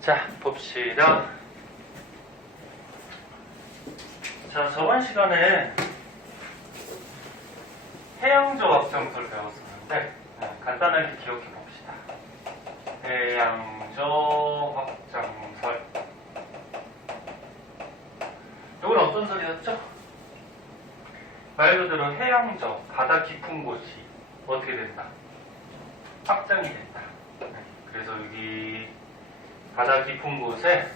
자, 봅시다. 자, 저번 시간에 해양적 확장설을 배웠었는데 간단하게 기억해 봅시다. 해양적 확장설. 이건 어떤 설이었죠? 말 그대로 해양적, 바다 깊은 곳이 어떻게 된다? 확장이 된다. 그래서 여기 바다 깊은 곳에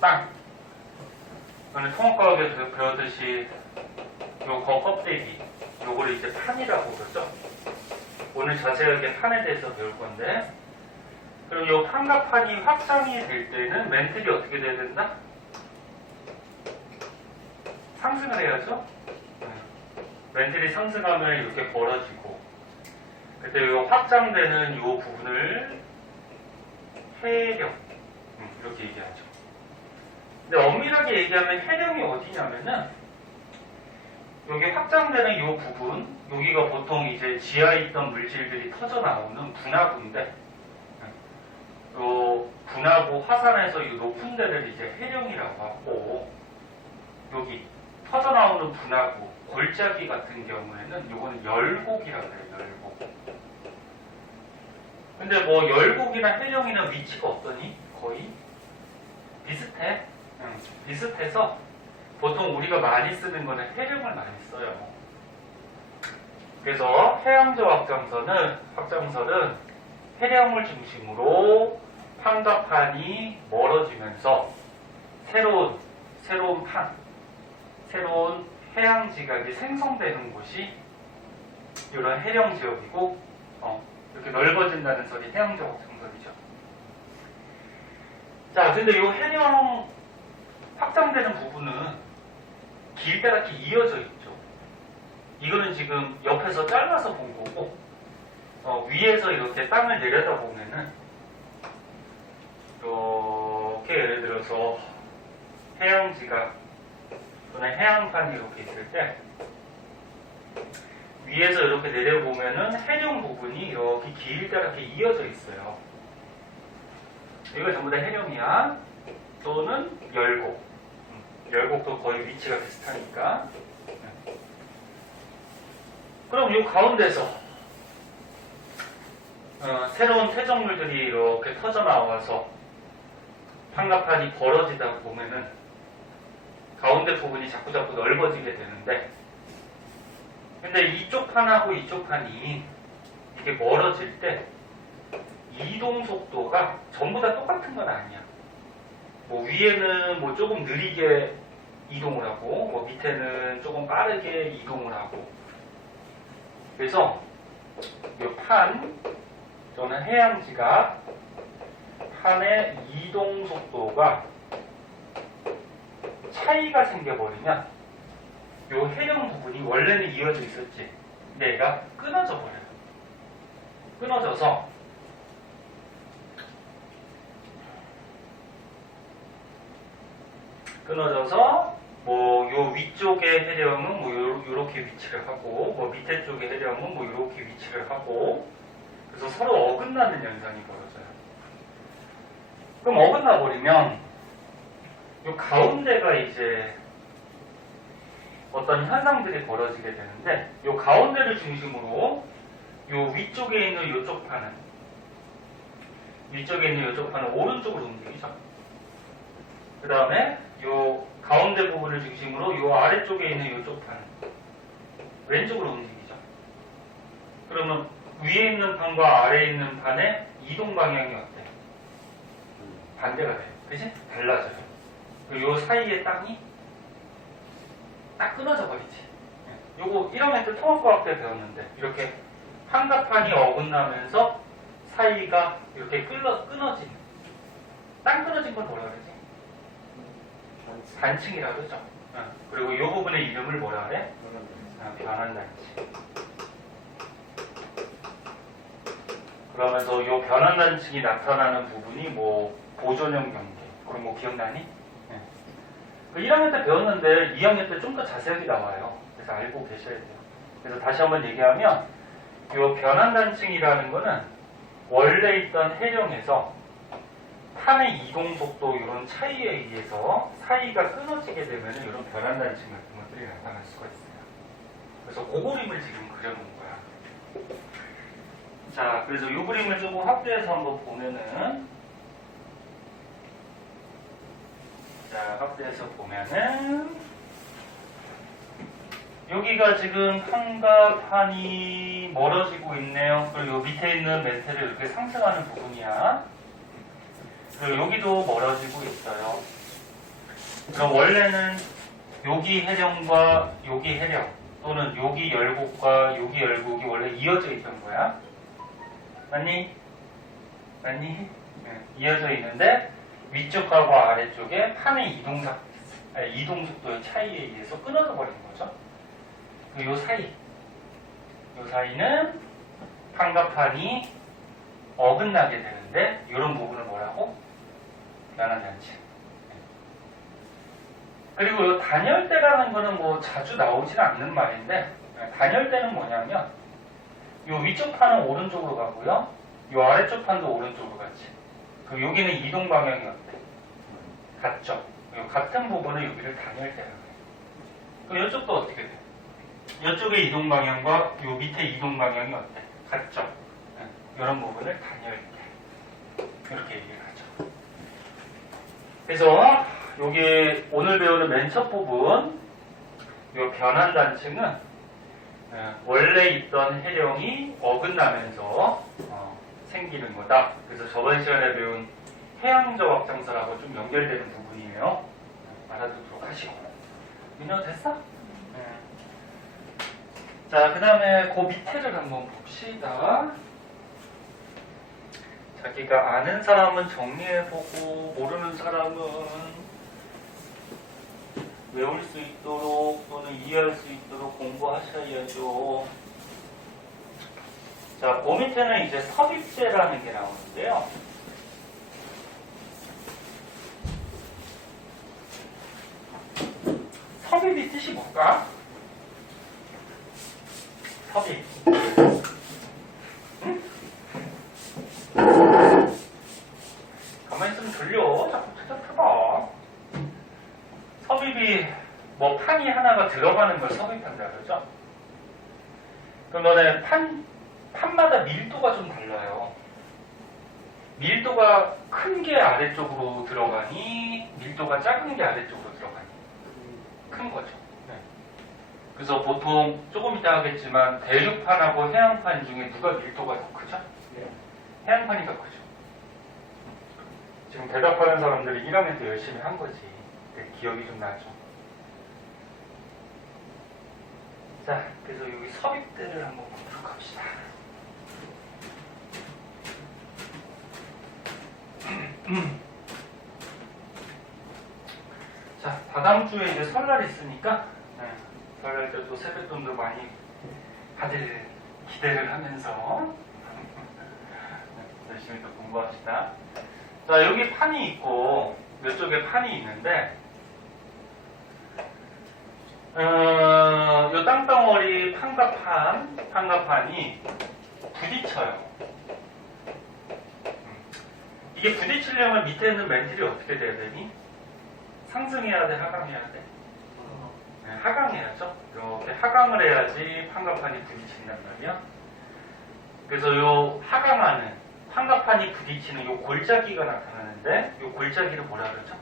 땅, 오늘 통합과학에서 배웠듯이 요 겉껍데기, 요거를 이제 판이라고 그러죠. 오늘 자세하게 판에 대해서 배울 건데, 그럼 요 판과 판이 확장이 될 때는 멘틀이 어떻게 돼야 된다? 상승을 해야죠. 멘틀이 상승하면 이렇게 벌어지고, 그때 요 확장되는 요 부분을 해령, 이렇게 얘기하죠. 근데 엄밀하게 얘기하면 해령이 어디냐면은 여기 확장되는 이 부분, 여기가 보통 이제 지하에 있던 물질들이 터져 나오는 분화구인데, 요 분화구 화산에서 이 높은 데를 이제 해령이라고 하고, 여기 터져 나오는 분화구, 골짜기 같은 경우에는 요거는 열곡이라고 해요. 열곡. 근데 뭐 열곡이나 해령이나 위치가 어떠니? 거의 비슷해. 비슷해서 보통 우리가 많이 쓰는 거는 해령을 많이 써요. 그래서 해양적 확장설은 해령을 중심으로 판과 판이 멀어지면서 새로운 판, 새로운 해양 지각이 생성되는 곳이 이런 해령 지역이고, 이렇게 넓어진다는 설이 해양적 확장설이죠. 자, 근데 이 해령 확장되는 부분은 길다랗게 이어져 있죠. 이거는 지금 옆에서 잘라서 본 거고, 위에서 이렇게 땅을 내려다 보면은 이렇게 예를 들어서 해양지가 또는 해양판이 이렇게 있을 때 위에서 이렇게 내려보면은 해령 부분이 이렇게 길다랗게 이어져 있어요. 이거 전부 다 해령이야. 또는 열곡. 열곡도 거의 위치가 비슷하니까. 그럼 이 가운데서 새로운 퇴적물들이 이렇게 터져 나와서 판과 판이 벌어지다 보면은 가운데 부분이 자꾸 넓어지게 되는데, 근데 이쪽 판하고 이쪽 판이 이게 멀어질 때 이동 속도가 전부 다 똑같은 건 아니야. 뭐 위에는 뭐 조금 느리게 이동을 하고, 뭐 밑에는 조금 빠르게 이동을 하고. 그래서 이 판 또는 해양지가 판의 이동 속도가 차이가 생겨버리면 이 해령 부분이 원래는 이어져 있었지. 근데 얘가 끊어져 버려요. 끊어져서 뭐 요 위쪽의 해령은 뭐 요렇게 위치를 하고, 뭐 밑에 쪽의 해령은 뭐 요렇게 위치를 하고, 그래서 서로 어긋나는 현상이 벌어져요. 그럼 어긋나 버리면 요 가운데가 이제 어떤 현상들이 벌어지게 되는데, 요 가운데를 중심으로 요 위쪽에 있는 요쪽 판은 오른쪽으로 움직이죠. 그 다음에 요 가운데 부분을 중심으로 요 아래쪽에 있는 요쪽 판은 왼쪽으로 움직이죠. 그러면 위에 있는 판과 아래에 있는 판의 이동 방향이 어때? 반대가 돼요. 그치? 달라져요. 요 사이의 땅이 딱 끊어져 버리지. 요거 1학년 때 통합과학 때 배웠는데, 이렇게 판과 판이 어긋나면서 사이가 이렇게 끊어진, 땅 끊어진 걸 뭐라 그러지? 단층이라 그러죠. 그리고 이 부분의 이름을 뭐라 그래? 변환단층. 그러면서 이 변환단층이 나타나는 부분이 뭐 보존형 경계. 그럼 뭐 기억나니? 1학년 때 배웠는데 2학년 때 좀 더 자세하게 나와요. 그래서 알고 계셔야 돼요. 그래서 다시 한번 얘기하면 이 변환단층이라는 거는 원래 있던 해령에서 판의 이동 속도 이런 차이에 의해서 사이가 끊어지게 되면 이런 변환 단층 같은 것들이 나타날 수가 있어요. 그래서 그 그림을 지금 그려놓은 거야. 자, 그래서 이 그림을 조금 확대해서 한번 보면은, 자, 확대해서 보면은, 여기가 지금 판과 판이 멀어지고 있네요. 그리고 요 밑에 있는 멘트를 이렇게 상승하는 부분이야. 그리고 여기도 멀어지고 있어요. 그럼 원래는 여기 해령과 여기 해령, 또는 여기 열곡과 여기 열곡이 원래 이어져 있던 거야. 맞니? 맞니? 네, 이어져 있는데 위쪽하고 아래쪽에 판의 이동 속도의 차이에 의해서 끊어져 버린 거죠. 요 사이는 판과 판이 어긋나게 되는데 이런 부분을 뭐라고? 변환단층. 그리고 요 단열대라는 거는 뭐 자주 나오지는 않는 말인데, 단열대는 뭐냐면 요 위쪽 판은 오른쪽으로 가고요, 요 아래쪽 판도 오른쪽으로 가지. 그 여기는 이동 방향이 어때? 같죠? 요 같은 부분을 여기를 단열대라고 해요. 그럼 이쪽도 어떻게 돼? 이쪽의 이동 방향과 요 밑에 이동 방향이 어때? 같죠? 이런 부분을 단열대, 이렇게 얘기를 하죠. 그래서 여기 오늘 배우는 맨 첫 부분, 요 변환 단층은 원래 있던 해령이 어긋나면서 생기는 거다. 그래서 저번 시간에 배운 해양적 확장설하고 좀 연결되는 부분이에요. 알아두도록 하시고. 민호 됐어? 자, 그 다음에 그 밑에를 한번 봅시다. 자기가 아는 사람은 정리해보고 모르는 사람은 외울 수 있도록 또는 이해할 수 있도록 공부하셔야죠. 자, 그 밑에는 이제 섭입제라는 게 나오는데요. 섭입이 뜻이 뭘까? 섭입. 응? 가만히 있으면 들려. 자꾸 찾아봐. 섭입이 뭐 판이 하나가 들어가는 걸 섭입한다 그러죠? 그럼 너네 판마다 밀도가 좀 달라요. 밀도가 큰 게 아래쪽으로 들어가니 밀도가 작은 게 아래쪽으로 들어가니 큰 거죠. 네. 그래서 보통 조금 이따 하겠지만 대륙판하고 해양판 중에 누가 밀도가 더 크죠? 네. 해양판이 더 크죠. 지금 대답하는 사람들이 1학년 때 열심히 한 거지. 기억이 좀 나죠. 자, 그래서 여기 섭입들을 한번 보도록 합시다. 자, 다다음 주에 이제 설날 있으니까 설날 때도 세뱃돈도 많이 다들 기대를 하면서 열심히 또 공부합시다. 자, 여기 판이 있고 이쪽에 판이 있는데 요 땅덩어리 판과 판이 부딪혀요. 이게 부딪히려면 밑에 있는 멘틀이 어떻게 돼야 되니? 상승해야 돼, 하강해야 돼? 네, 하강해야죠. 이렇게 하강을 해야지 판과 판이 부딪힌단 말이야. 그래서 요 하강하는 판과 판이 부딪히는 요 골짜기가 나타나는데 요 골짜기를 뭐라 그러죠?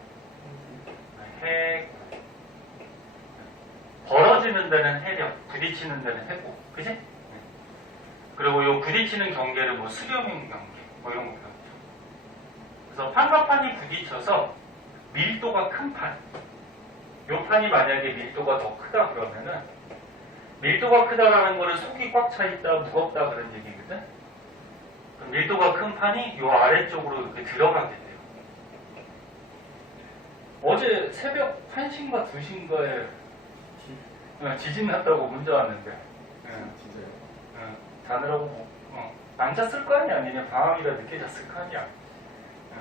해구. 벌어지는 데는 해령, 부딪히는 데는 해구. 그지? 그리고 요 부딪히는 경계를 뭐 수렴인 경계, 뭐 이런 거 배웠죠. 그래서 판과 판이 부딪혀서 밀도가 큰 판, 요 판이 만약에 밀도가 더 크다 그러면은 밀도가 크다라는 거는 속이 꽉 차 있다, 무겁다 그런 얘기거든. 그럼 밀도가 큰 판이 요 아래쪽으로 이렇게 들어가게 돼요. 어제 새벽 1시인가 2시인가에 지진 났다고 문자 왔는데. 진짜요? 자느라고 안 잤을 거 아니야? 아니면 방학이라 늦게 잤을 거 아니야?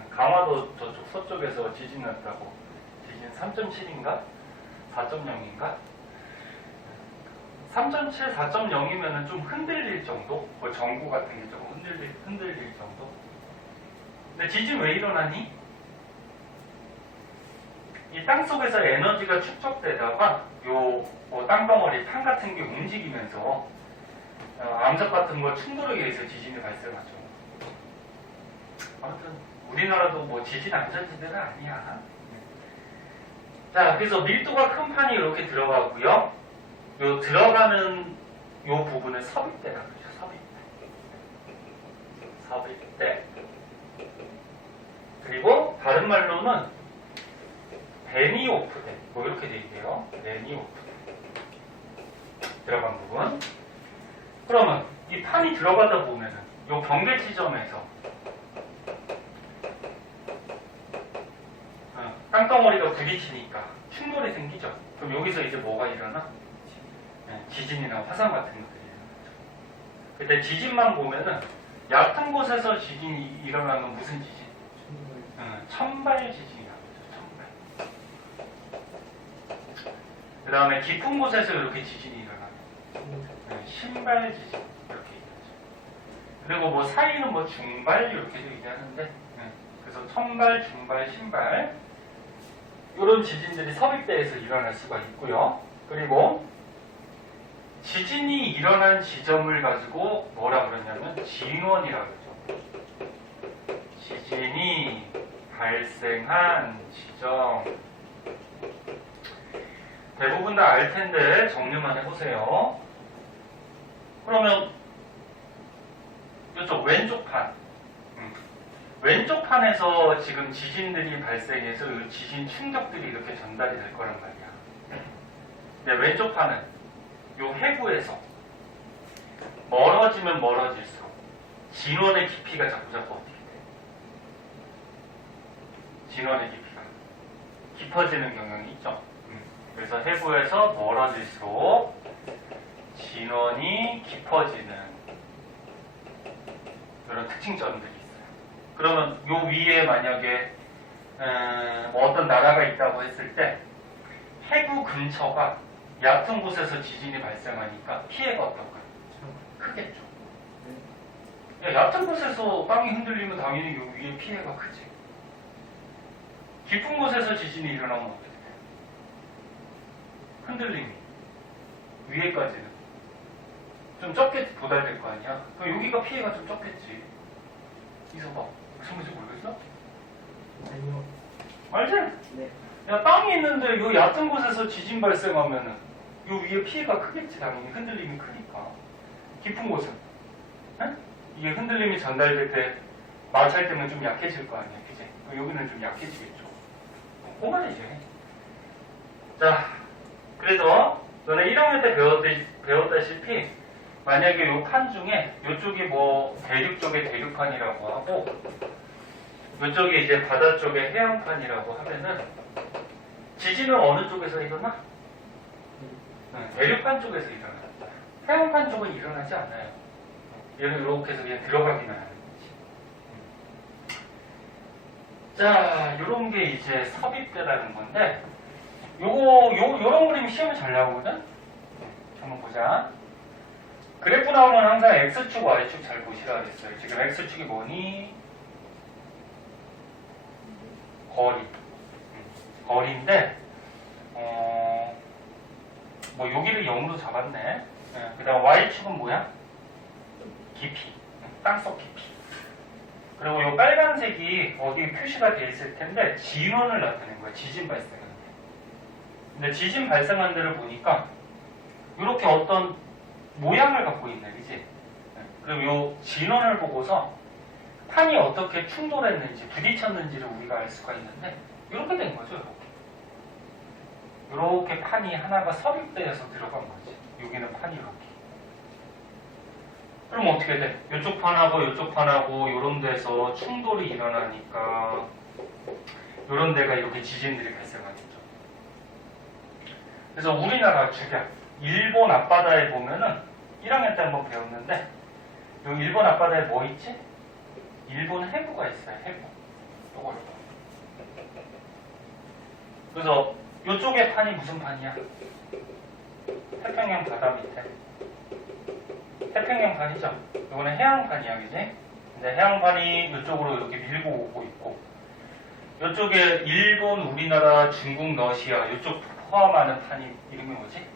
강화도 저쪽 서쪽에서 지진 났다고. 지진 3.7인가? 4.0인가? 3.7, 4.0이면 좀 흔들릴 정도? 뭐 전구 같은 게 조금 흔들릴 정도. 근데 지진 왜 일어나니? 이 땅속에서 에너지가 축적되다가 뭐 땅덩어리, 탄 같은 게 움직이면서 암석 같은 거 충돌에 의해서 지진이 발생하죠. 아무튼 우리나라도 뭐 지진 안전지대는 아니야. 자, 그래서 밀도가 큰 판이 이렇게 들어가고요. 요 들어가는 요 부분을 섭입대라고 그러죠. 섭입대. 그리고 다른 말로는 베니오프대. 뭐 이렇게 돼 있대요. 베니오프대. 들어간 부분. 그러면 이 판이 들어가다 보면은 요 경계 지점에서 땅덩어리가 부딪히니까 충돌이 생기죠. 그럼 여기서 이제 뭐가 일어나? 지진이나 화산 같은 것들이 일어나죠. 그때 지진만 보면은 얕은 곳에서 지진이 일어나면 무슨 지진? 천발 지진이라고 하죠. 천발. 그 다음에 깊은 곳에서 이렇게 지진이 일어나면 신발 지진 이렇게 얘기하죠. 그리고 뭐 사이는 뭐 중발 이렇게도 얘기하는데 그래서 천발, 중발, 신발 이런 지진들이 섭입대에서 일어날 수가 있고요. 그리고 지진이 일어난 지점을 가지고 뭐라 그러냐면 진원이라고 그러죠. 지진이 발생한 지점. 대부분 다 알 텐데 정리만 해보세요. 그러면 이쪽 왼쪽 판. 왼쪽 판에서 지금 지진들이 발생해서 이 지진 충격들이 이렇게 전달이 될 거란 말이야. 근데 왼쪽 판은 이 해부에서 멀어지면 멀어질수록 진원의 깊이가 자꾸 어떻게 돼? 진원의 깊이가 깊어지는 경향이 있죠. 그래서 해부에서 멀어질수록 진원이 깊어지는 그런 특징점들이 있어요. 그러면 요 위에 만약에 뭐 어떤 나라가 있다고 했을 때 해부 근처가 얕은 곳에서 지진이 발생하니까 피해가 어떨까요? 크겠죠. 얕은 곳에서 땅이 흔들리면 당연히 요 위에 피해가 크지. 깊은 곳에서 지진이 일어나면 어떻게 돼요? 흔들림이 위에까지는 좀 적게 도달될 거 아니야? 그럼 여기가 피해가 좀 적겠지. 이서봐. 무슨 말인지 모르겠어? 아니요. 알지? 네. 야, 땅이 있는데 요 얕은 곳에서 지진 발생하면은 요 위에 피해가 크겠지. 당연히 흔들림이 크니까. 깊은 곳은 에? 이게 흔들림이 전달될 때 마찰 때문에 좀 약해질 거 아니야, 그지? 여기는 좀 약해지겠죠. 그 말이지. 자, 그래서 너네 1학년 때 배웠다시피 만약에 요 판 중에 요쪽이 뭐 대륙 쪽에 대륙판이라고 하고 요쪽이 이제 바다 쪽에 해양판이라고 하면은 지진은 어느 쪽에서 일어나? 대륙판 쪽에서 일어나. 해양판 쪽은 일어나지 않아요. 얘는 이렇게 해서 그냥 들어가기만 하는 거지. 자, 요런 게 이제 섭입대라는 건데 요런 그림이 시험에 잘 나오거든? 한번 보자. 그래프 나오면 항상 X축, Y축 잘 보시라 그랬어요. 지금 X축이 뭐니? 거리인데, 뭐 여기를 0으로 잡았네. 그 다음 Y축은 뭐야? 깊이. 땅속 깊이. 그리고 이 빨간색이 어디 표시가 되어 있을 텐데, 진원을 나타낸 거야. 지진 발생한 데. 근데 지진 발생한 데를 보니까, 이렇게 어떤 모양을 갖고 있네, 그지? 그리고 요 진원을 보고서 판이 어떻게 충돌했는지, 부딪혔는지를 우리가 알 수가 있는데, 이렇게 된 거죠, 이렇게 판이 하나가 섭입되어서 들어간 거지. 여기는 판이 이렇게. 그럼 어떻게 돼? 이쪽 판하고 이쪽 판하고 이런 데서 충돌이 일어나니까 이런 데가 이렇게 지진들이 발생하겠죠. 그래서 우리나라 주변, 일본 앞바다에 보면은 1학년 때 한번 배웠는데 여기 일본 앞바다에 뭐 있지? 일본 해부가 있어요. 해부. 요거. 그래서 이쪽의 판이 무슨 판이야? 태평양 바다 밑에 태평양판이죠. 이거는 해양판이야, 그지? 근데 해양판이 이쪽으로 이렇게 밀고 오고 있고, 이쪽에 일본, 우리나라, 중국, 러시아 이쪽 포함하는 판이 이름이 뭐지?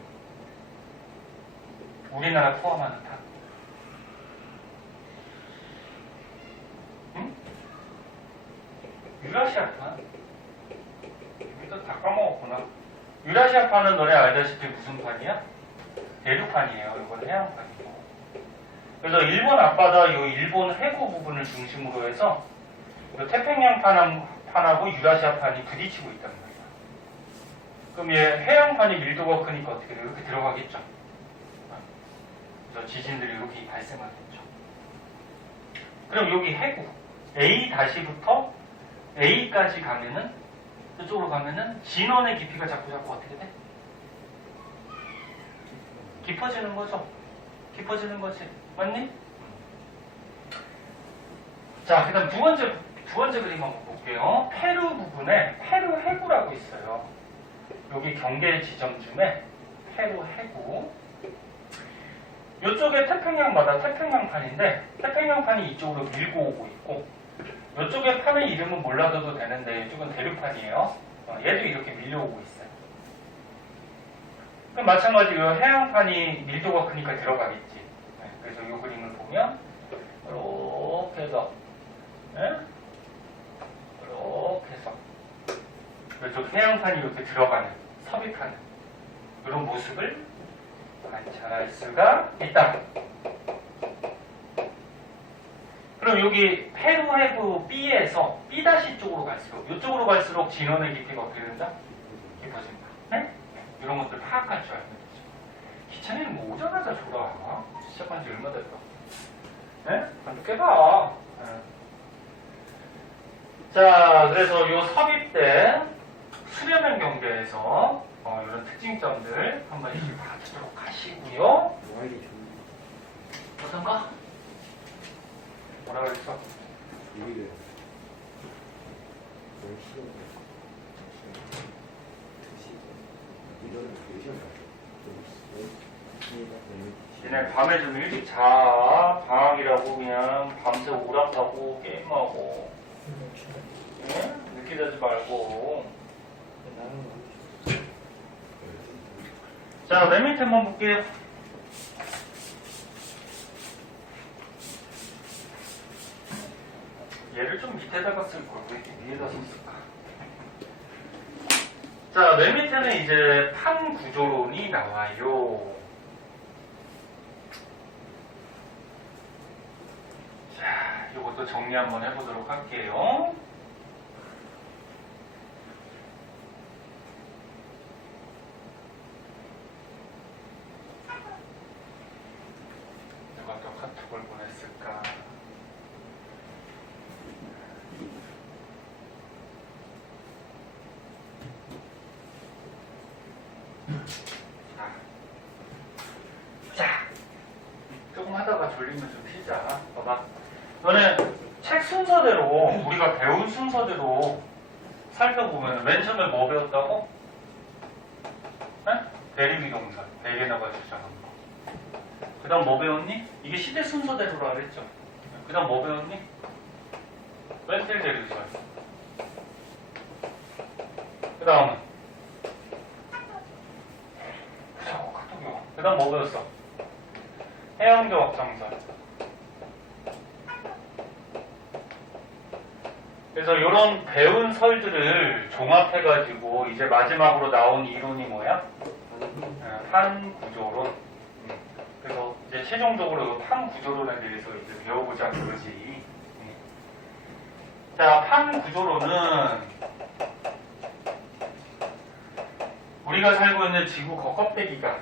우리나라 포함하는 판. 응? 유라시아판? 여기도 다 까먹었구나. 유라시아판은 너네 알다시피 무슨 판이야? 대륙판이에요. 이건 해양판이고. 그래서 일본 앞바다 이 일본 해구 부분을 중심으로 해서 이 태평양판하고 유라시아판이 부딪히고 있단 말이야. 그럼 얘 해양판이 밀도가 크니까 어떻게 돼요? 이렇게 들어가겠죠. 그래서 지진들이 이렇게 발생하겠죠. 그럼 여기 해구 A-부터 A까지 가면은 이쪽으로 가면은 진원의 깊이가 자꾸 어떻게 돼? 깊어지는 거죠. 깊어지는 거지. 맞니? 자, 그 다음 두 번째 그림 한번 볼게요. 페루 부분에 페루 해구라고 있어요. 여기 경계 지점쯤에 페루 해구. 이쪽에 태평양마다 태평양판인데 태평양판이 이쪽으로 밀고 오고 있고 이쪽에 판의 이름은 몰라도 되는데 이쪽은 대륙판이에요. 얘도 이렇게 밀려오고 있어요. 그럼 마찬가지로 해양판이 밀도가 크니까 들어가겠지. 그래서 이 그림을 보면 이렇게 해서 이렇게 해서 이쪽 해양판이 이렇게 들어가는 섭입하는 이런 모습을 관찰할 수가 있다. 그럼 여기 페루 해구 B에서 B' 쪽으로 갈수록 이쪽으로 갈수록 진원의 깊이가 어떻게 된다? 깊어진다. 네? 이런 것들 파악할 줄 알면 되죠. 기차는 뭐 오자마자 졸아. 시작한 지 얼마 됐다. 네? 한번 깨봐. 네. 자, 그래서 요 섭입된 수렴형 경계에서 이런 특징점들 한 번씩 봐주도록 하시고요. 어떤가? 뭐라 그랬어? 얘네 밤에 좀 일찍 자. 방학이라고 그냥 밤새 오락하고 게임하고. 예? 늦게 자지 말고. 자, 맨 밑에 한번 볼게요. 얘를 좀 밑에다가 쓸걸. 왜 이렇게 위에다 썼을까? 자, 맨 밑에는 이제 판 구조론이 나와요. 자, 이것도 정리 한번 해보도록 할게요. 누가 또 카톡을 보냈을까? 자, 조금 하다가 졸리면 좀 쉬자. 봐봐. 너네 책 순서대로, 우리가 배운 순서대로 살펴보면 맨 처음에 뭐 배웠다고? 네? 대립이동설, 대개나가 주장한 거. 그 다음 뭐 배웠니? 이게 시대 순서대로라 그랬죠. 그 다음 뭐 배웠니? 웬텔 대립설. 그 다음은 그 다음 뭐 배웠어? 해양교 확장설. 그래서 이런 배운 설들을 종합해가지고 이제 마지막으로 나온 이론이 뭐야? 판 구조론. 그래서 이제 최종적으로 판 구조론에 대해서 이제 배워보자 그러지. 자, 판 구조론은 우리가 살고 있는 지구 겉껍데기가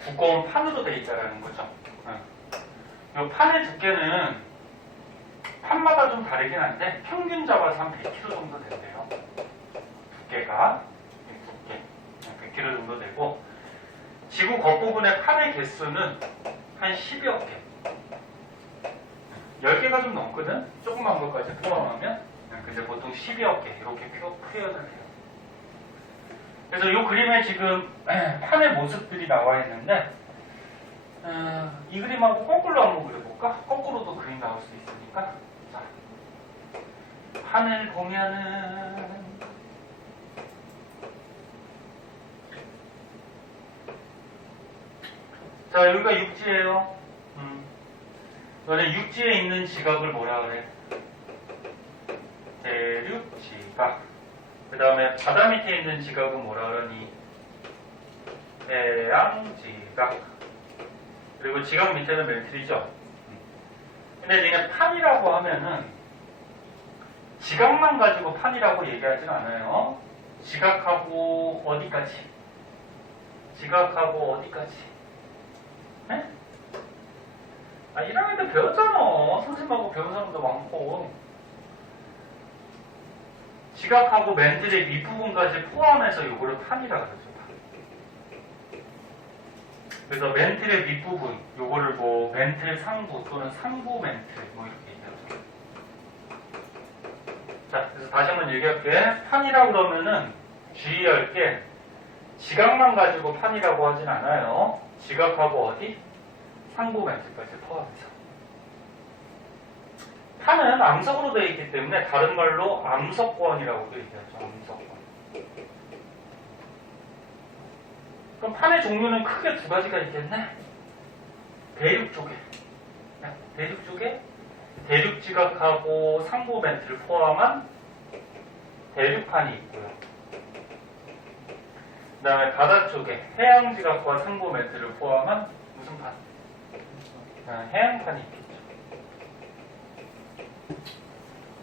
두꺼운 판으로 되어 있다는 거죠. 이 판의 두께는 판마다 좀 다르긴 한데 평균 잡아서 한 100kg 정도 된대요. 두께가 두께 100kg 정도 되고 지구 겉부분의 판의 개수는 한 10여 개. 10개가 좀 넘거든? 조그만 것까지 포함하면 근데 보통 10여 개 이렇게 표현을 해요. 그래서 이 그림에 지금 판의 모습들이 나와 있는데 이 그림하고 거꾸로 한번 그려볼까? 거꾸로도 그림 나올 수 있으니까. 자, 판을 보면은 자, 여기가 육지예요. 너네 육지에 있는 지각을 뭐라 그래? 대륙지각. 그 다음에 바다 밑에 있는 지각은 뭐라 그러니? 해양지각. 그리고 지각 밑에는 멘틀이죠. 근데 지금 판이라고 하면은 지각만 가지고 판이라고 얘기하진 않아요. 지각하고 어디까지? 지각하고 어디까지? 네? 아, 1학년 때 배웠잖아. 선생님하고 배운 사람도 많고. 지각하고 멘틀의 밑부분까지 포함해서 요거를 판이라 그러죠. 그래서 멘틀의 밑부분, 요거를 뭐 멘틀 상부 또는 상부 멘틀 뭐 이렇게 얘기하죠. 자, 그래서 다시 한번 얘기할게. 판이라고 그러면은 주의할 게 지각만 가지고 판이라고 하진 않아요. 지각하고 어디? 상부 멘틀까지 포함해서. 판은 암석으로 되어 있기 때문에 다른 말로 암석권이라고도 얘기하죠. 암석권. 그럼 판의 종류는 크게 두 가지가 있겠네. 대륙 쪽에, 대륙 쪽에 대륙 지각하고 상부 멘트를 포함한 대륙판이 있고요. 그 다음에 바다 쪽에 해양 지각과 상부 멘트를 포함한 무슨 판? 해양판이 있겠죠.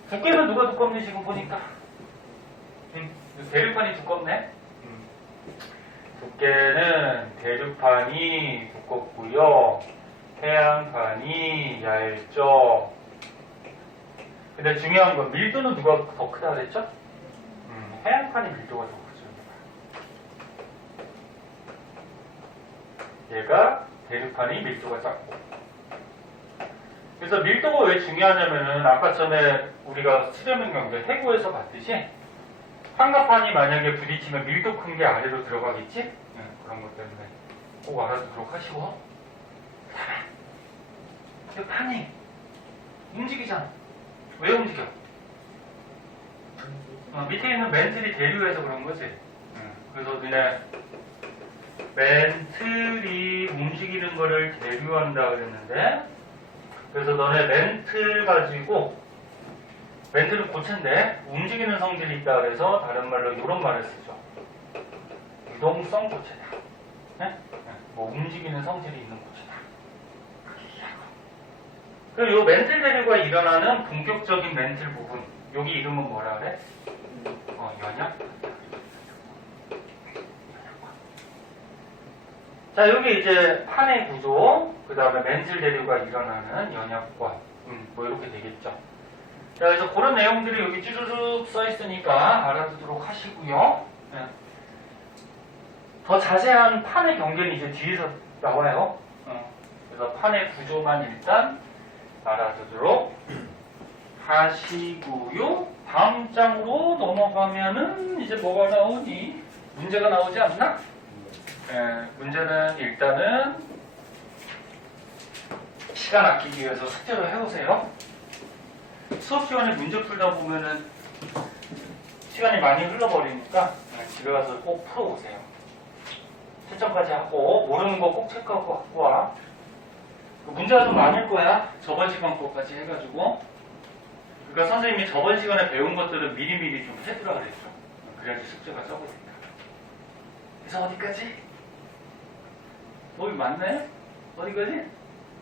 두께는 누가 두껍니 지금 보니까? 대륙판이 두껍네. 두께는 대륙판이 두껍고요. 해양판이 얇죠. 근데 중요한 건 밀도는 누가 더 크다 그랬죠? 해양판이 밀도가 더 크죠. 얘가 대륙판이 밀도가 작고. 그래서 밀도가 왜 중요하냐면은 아까 전에 우리가 수렴형 경제 해구에서 봤듯이 환갑판이 만약에 부딪히면 밀도 큰 게 아래로 들어가겠지? 그런 것 때문에 꼭 알아두도록 하시고. 이 판이 움직이잖아. 왜 움직여? 밑에 있는 멘틀이 대류해서 그런 거지. 그래서 너네 멘틀이 움직이는 거를 대류한다 그랬는데, 그래서 너네 멘틀 가지고 멘틀은 고체인데 움직이는 성질이 있다 그래서 다른 말로 이런 말을 쓰죠. 유동성 고체다. 네? 뭐 움직이는 성질이 있는 고체다. 그리고 이 멘틀 대류가 일어나는 본격적인 멘틀 부분, 여기 이름은 뭐라 그래? 연약. 자, 여기 이제 판의 구조, 그 다음에 멘틀 대류가 일어나는 연약관, 뭐 이렇게 되겠죠. 자, 그래서 그런 내용들이 여기 쭈르륵 써있으니까 알아두도록 하시고요. 네. 더 자세한 판의 경계는 이제 뒤에서 나와요. 그래서 판의 구조만 일단 알아두도록 하시고요. 다음 장으로 넘어가면은 이제 뭐가 나오니? 문제가 나오지 않나? 네, 문제는 일단은 시간 아끼기 위해서 숙제로 해오세요. 수업 시간에 문제 풀다 보면은 시간이 많이 흘러버리니까 집에 가서 꼭 풀어오세요. 채점까지 하고 모르는 거 꼭 체크하고 갖고 와. 문제가 좀 많을 거야. 저번 시간 거까지 해가지고. 그러니까 선생님이 저번 시간에 배운 것들은 미리미리 좀 해두라 그랬죠. 그래야지 숙제가 적으니까. 그래서 어디까지? 뭐 맞네? 어디까지?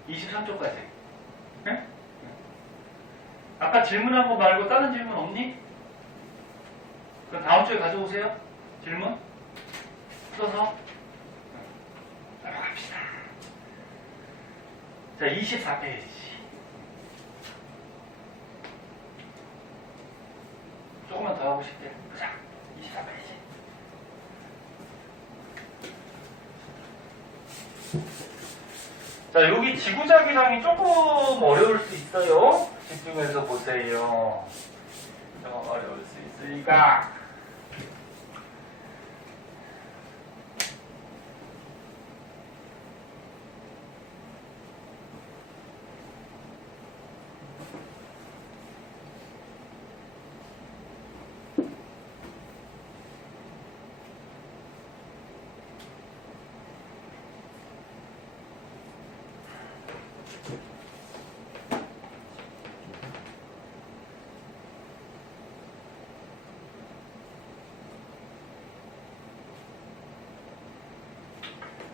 23쪽까지. 네? 아까 질문한 거 말고 다른 질문 없니? 그럼 다음 주에 가져오세요. 질문. 풀어서 넘어갑시다. 자, 24페이지. 조금만 더 하고 싶대. 자, 24페이지. 자, 여기 지구자기장이 조금 어려울 수 있어요. 집중해서 보세요. 좀 어려울 수 있으니까.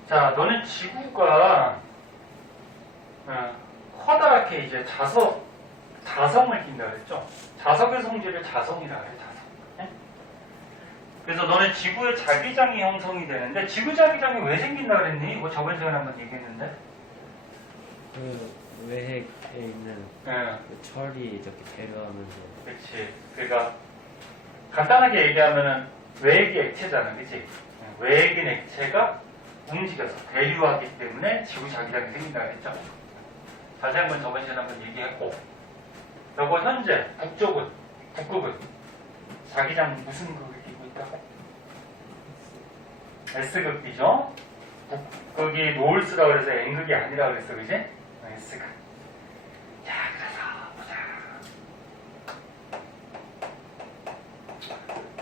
자, 너는 지구가 커다랗게 이제 자성을 띈다 그랬죠? 자석의 성질을 자성이라 그래, 자성. 네? 그래서 너는 지구의 자기장이 형성이 되는데, 지구 자기장이 왜 생긴다 그랬니? 이거 저번 시간에 한번 얘기했는데. 그 외핵에 있는 그 철이 이렇게 배려하면서. 그렇지. 그러니까 간단하게 얘기하면은 외핵이 액체잖아, 그렇지? 외핵인 액체가 움직여서 대류하기 때문에 지구 자기장이 생긴다 그랬죠? 자세한 건 저번 시간에 한번 얘기했고, 요거 현재 북극은 자기장 무슨 극을 띄고 있다고? S극이죠? 북극이 노을스라고 그래서 N극이 아니라 그랬어, 그지? S극. 자, 그래서 보자.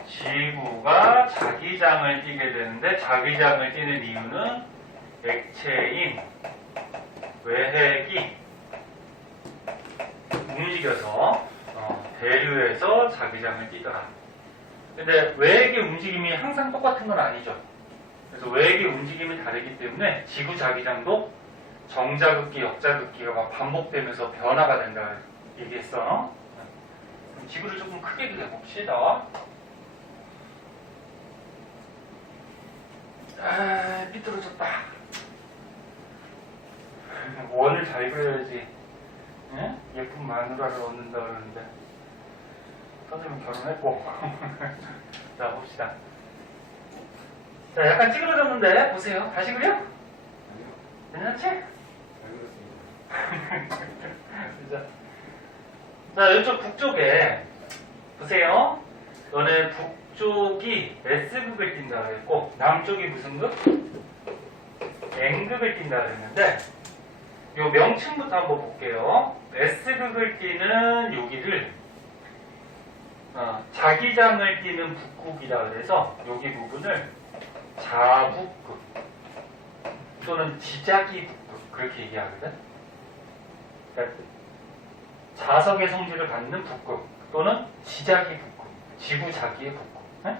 지구가 자기장을 띄게 되는데, 자기장을 띄는 이유는 액체인 외핵이 움직여서 대류해서 자기장을 띄더라. 근데 외핵의 움직임이 항상 똑같은 건 아니죠. 그래서 외핵의 움직임이 다르기 때문에 지구 자기장도 정자극기, 역자극기가 막 반복되면서 변화가 된다 얘기했어. 그럼 지구를 조금 크게 그려봅시다. 삐뚤어졌다. 원을 잘 그려야지. 예? 예쁜 마누라를 얻는다 그러는데 선생님 결혼했고. 자, 봅시다. 자, 약간 찌그러졌는데 보세요. 다시 그려? 괜찮지? 자, 이쪽 북쪽에 보세요. 너네 북쪽이 S극을 띈다 그랬고, 남쪽이 무슨 극? N극을 띈다 그랬는데, 요 명칭부터 한번 볼게요. S극을 띄는 여기를 자기장을 띄는 북극이라 그래서 여기 부분을 자북극 또는 지자기 북극 그렇게 얘기하거든. 그러니까 자석의 성질을 갖는 북극 또는 지자기 북극, 지구 자기의 북극. 네?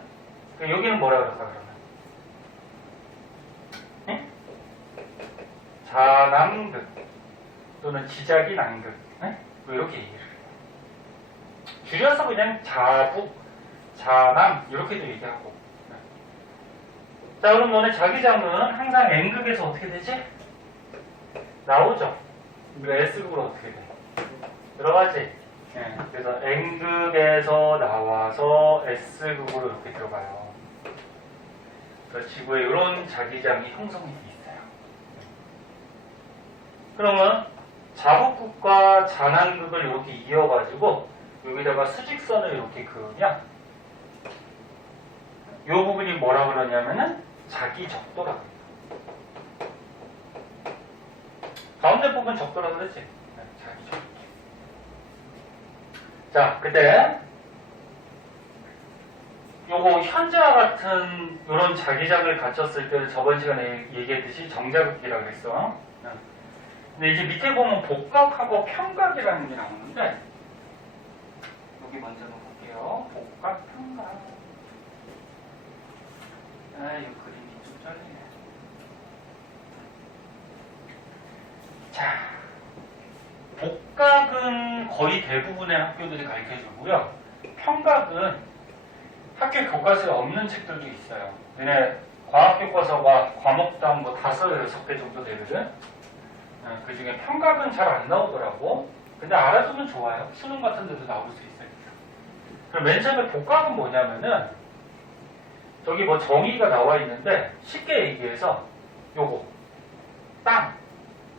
그럼 여기는 뭐라 그럴까 그러면? 네? 자남극 또는 지자기 남극. 네? 뭐 이렇게 얘기를 해요. 줄여서 그냥 자북, 자남 이렇게도 얘기하고. 네. 자, 그럼 너네 자기장은 항상 N극에서 어떻게 되지? 나오죠. 그리고 S극으로 어떻게 돼? 들어가지. 네. 그래서 N극에서 나와서 S극으로 이렇게 들어가요. 그래서 지구에 이런 자기장이 형성이 돼 있어요. 그러면 자북극과 자남극을 이렇게 이어가지고 여기다가 수직선을 이렇게 그으면 이 부분이 뭐라 그러냐면은 자기 적도라고 해요. 가운데 부분 적도라고 그랬지? 네, 자기 적도. 자, 그때 요거 현재와 같은 이런 자기장을 갖췄을 때는 저번 시간에 얘기했듯이 정자극기라고 그랬어. 근데 이제 밑에 보면 복각하고 평각이라는 게 나오는데 여기 먼저 볼게요. 복각, 평각. 이 그림이 좀 잘리네. 자, 복각은 거의 대부분의 학교들이 가르쳐주고요. 평각은 학교 교과서에 없는 책들도 있어요. 얘네 과학 교과서가 과목당 뭐 5, 6개 정도 되거든. 그 중에 평각은 잘 안 나오더라고. 근데 알아두면 좋아요. 수능 같은 데도 나올 수 있으니까. 그럼 맨 처음에 복각은 뭐냐면은 저기 뭐 정의가 나와 있는데 쉽게 얘기해서 요거 땅,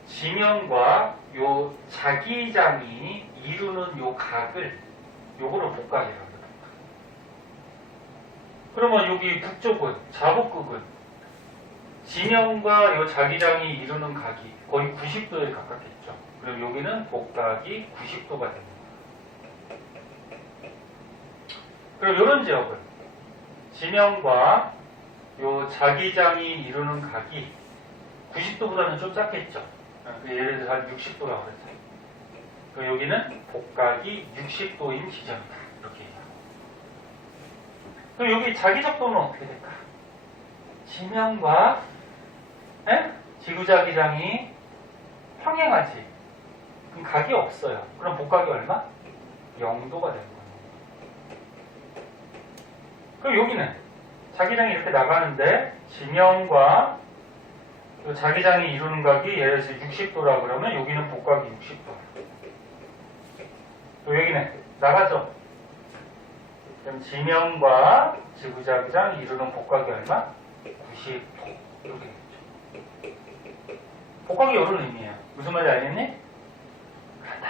지면과 요 자기장이 이루는 요 각을 요거를 복각이라고 해요. 그러면 여기 북쪽은 자북극은 지면과 요 자기장이 이루는 각이 거의 90도에 가깝겠죠. 그럼 여기는 복각이 90도가 됩니다. 그럼 이런 지역은 지면과 요 자기장이 이루는 각이 90도보다는 좀 작겠죠. 예를 들어서 한 60도라고 그랬어요. 여기는 복각이 60도인 지점이다. 이렇게 얘기하고. 그럼 여기 자기적도는 어떻게 될까? 지면과 지구자기장이 평행하지. 그럼 각이 없어요. 그럼 복각이 얼마? 0도가 되는 거예요. 그럼 여기는 자기장이 이렇게 나가는데 지면과 자기장이 이루는 각이 예를 들어서 60도라 그러면 여기는 복각이 60도. 또 여기는 나가죠. 그럼 지면과 지구자기장 이루는 복각이 얼마? 90도. 이렇게 되죠. 복각이 이런 의미예요. 무슨 말인지 알겠니? 같아.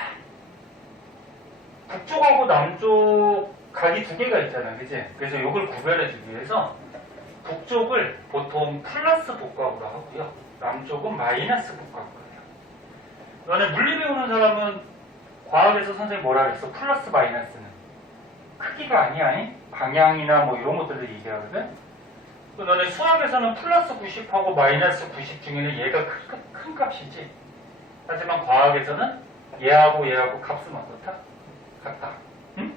북쪽하고 남쪽 각이 두 개가 있잖아, 그지? 그래서 이걸 구별해주기 위해서 북쪽을 보통 플러스 복각으로 하고요. 남쪽은 마이너스 복각으로 해요. 너네 물리 배우는 사람은 과학에서 선생님 뭐라 그랬어? 플러스 마이너스는 크기가 아니야. 방향이나 뭐 이런 것들을 얘기하거든. 또 너네 수학에서는 플러스 90하고 마이너스 90 중에는 얘가 큰 값이지. 하지만 과학에서는 얘하고 값은 어떻다? 같다. 응?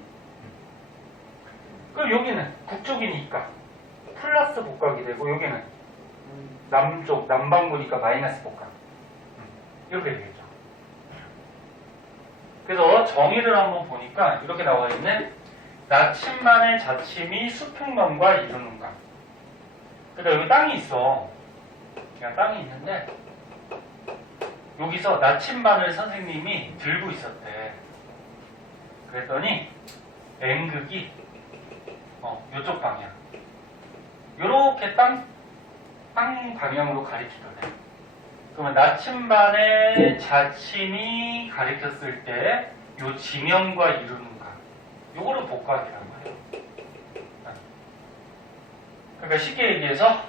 그럼 여기는 북쪽이니까 플러스 복각이 되고 여기는 남쪽, 남반구니까 마이너스 복각. 이렇게 되겠죠. 그래서 정의를 한번 보니까 이렇게 나와 있네. 나침반의 자침이 수평면과 이루는 각. 그러니까 여기 땅이 있어. 그냥 땅이 있는데 여기서 나침반을 선생님이 들고 있었대. 그랬더니 N극이 이쪽 방향. 요렇게 땅 방향으로 가리키더래. 그러면 나침반의 자침이 가리켰을 때 요 지면과 이루는 각. 요거를 복각이라고 해요. 그러니까 쉽게 얘기해서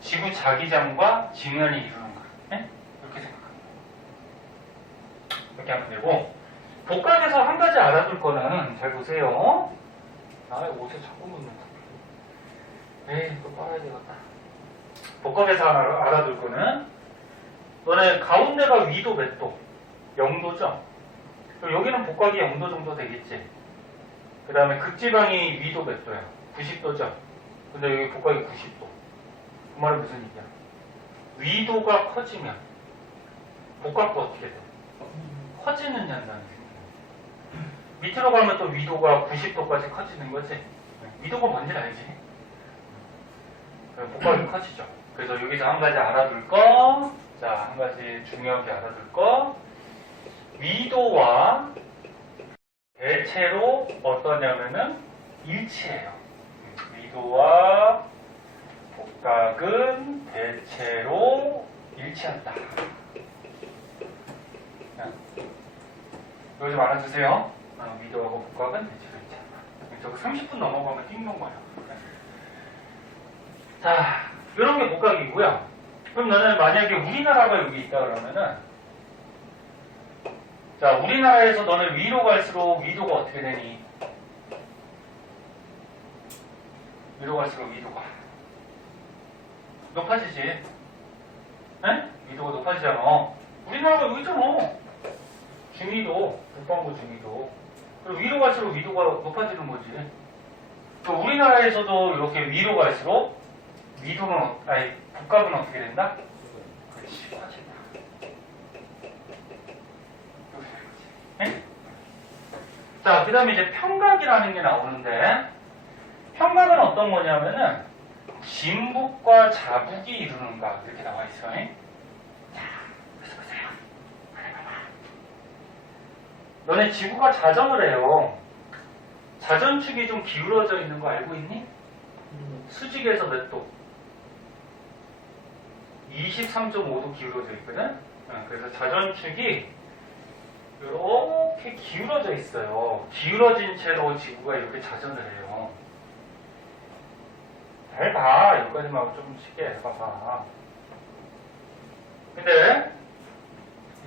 지구 자기장과 지면이 이루는 각. 네? 이렇게 생각합니다. 이렇게 하면 되고 복각에서 한 가지 알아둘 거는 잘 보세요. 옷에 자꾸 묻는다. 에이, 이거 빨아야 되겠다. 복각에서 하나 알아둘 거는 너네 가운데가 위도 몇 도? 0도죠? 그럼 여기는 복각이 0도 정도 되겠지? 그 다음에 극지방이 위도 몇 도야? 90도죠? 근데 여기 복각이 90도. 그 말은 무슨 얘기야? 위도가 커지면 복각도 어떻게 돼? 커지는 현상이 생겨요. 밑으로 가면 또 위도가 90도까지 커지는 거지? 위도가 뭔지 알지? 복각이 커지죠. 그래서 여기서 한 가지 알아둘 거, 자, 한 가지 중요하게 알아둘 거, 위도와 대체로 어떠냐면은 일치해요. 위도와 복각은 대체로 일치한다. 이거 좀 알아주세요. 위도하고 복각은 대체로 일치한다. 저거 30분 넘어가면 띵동 거예요. 자, 이런 게 복각이고요. 그럼 너는 만약에 우리나라가 여기 있다 그러면은, 자, 우리나라에서 너는 위로 갈수록 위도가 어떻게 되니? 위로 갈수록 위도가 높아지지. 에? 위도가 높아지잖아. 우리나라가 여기 있잖아. 중위도, 북반구 중위도. 그리고 위로 갈수록 위도가 높아지는 거지. 그럼 우리나라에서도 이렇게 위로 갈수록 위도는, 복각은 어떻게 된다? 그렇지, 커진다. 네? 자, 그 다음에 이제 평각이라는 게 나오는데, 평각은 어떤 거냐면은, 진북과 자북이 이루는 각, 이렇게 나와 있어요. 자, 그래서 보세요. 너네 지구가 자전을 해요. 자전축이 좀 기울어져 있는 거 알고 있니? 수직에서 몇 도? 23.5도 기울어져 있거든? 그래서 자전축이 이렇게 기울어져 있어요. 기울어진 채로 지구가 이렇게 자전을 해요. 잘 봐. 여기까지만 좀 쉽게 해봐봐. 근데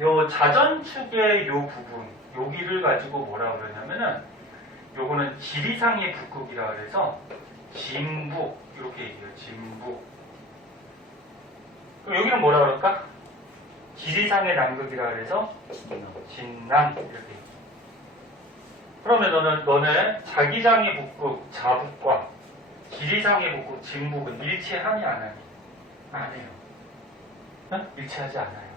요 자전축의 요 부분, 여기를 가지고 뭐라 그러냐면은 요거는 지리상의 북극이라 그래서 진북 이렇게 얘기해요. 진북. 그럼 여기는 뭐라 그럴까? 지리상의 남극이라 그래서 진남. 진남 이렇게. 그러면 너는 자기장의 북극 자북과 지리상의 북극 진북은 일치하니 안 하니? 안 해요. 응? 일치하지 않아요.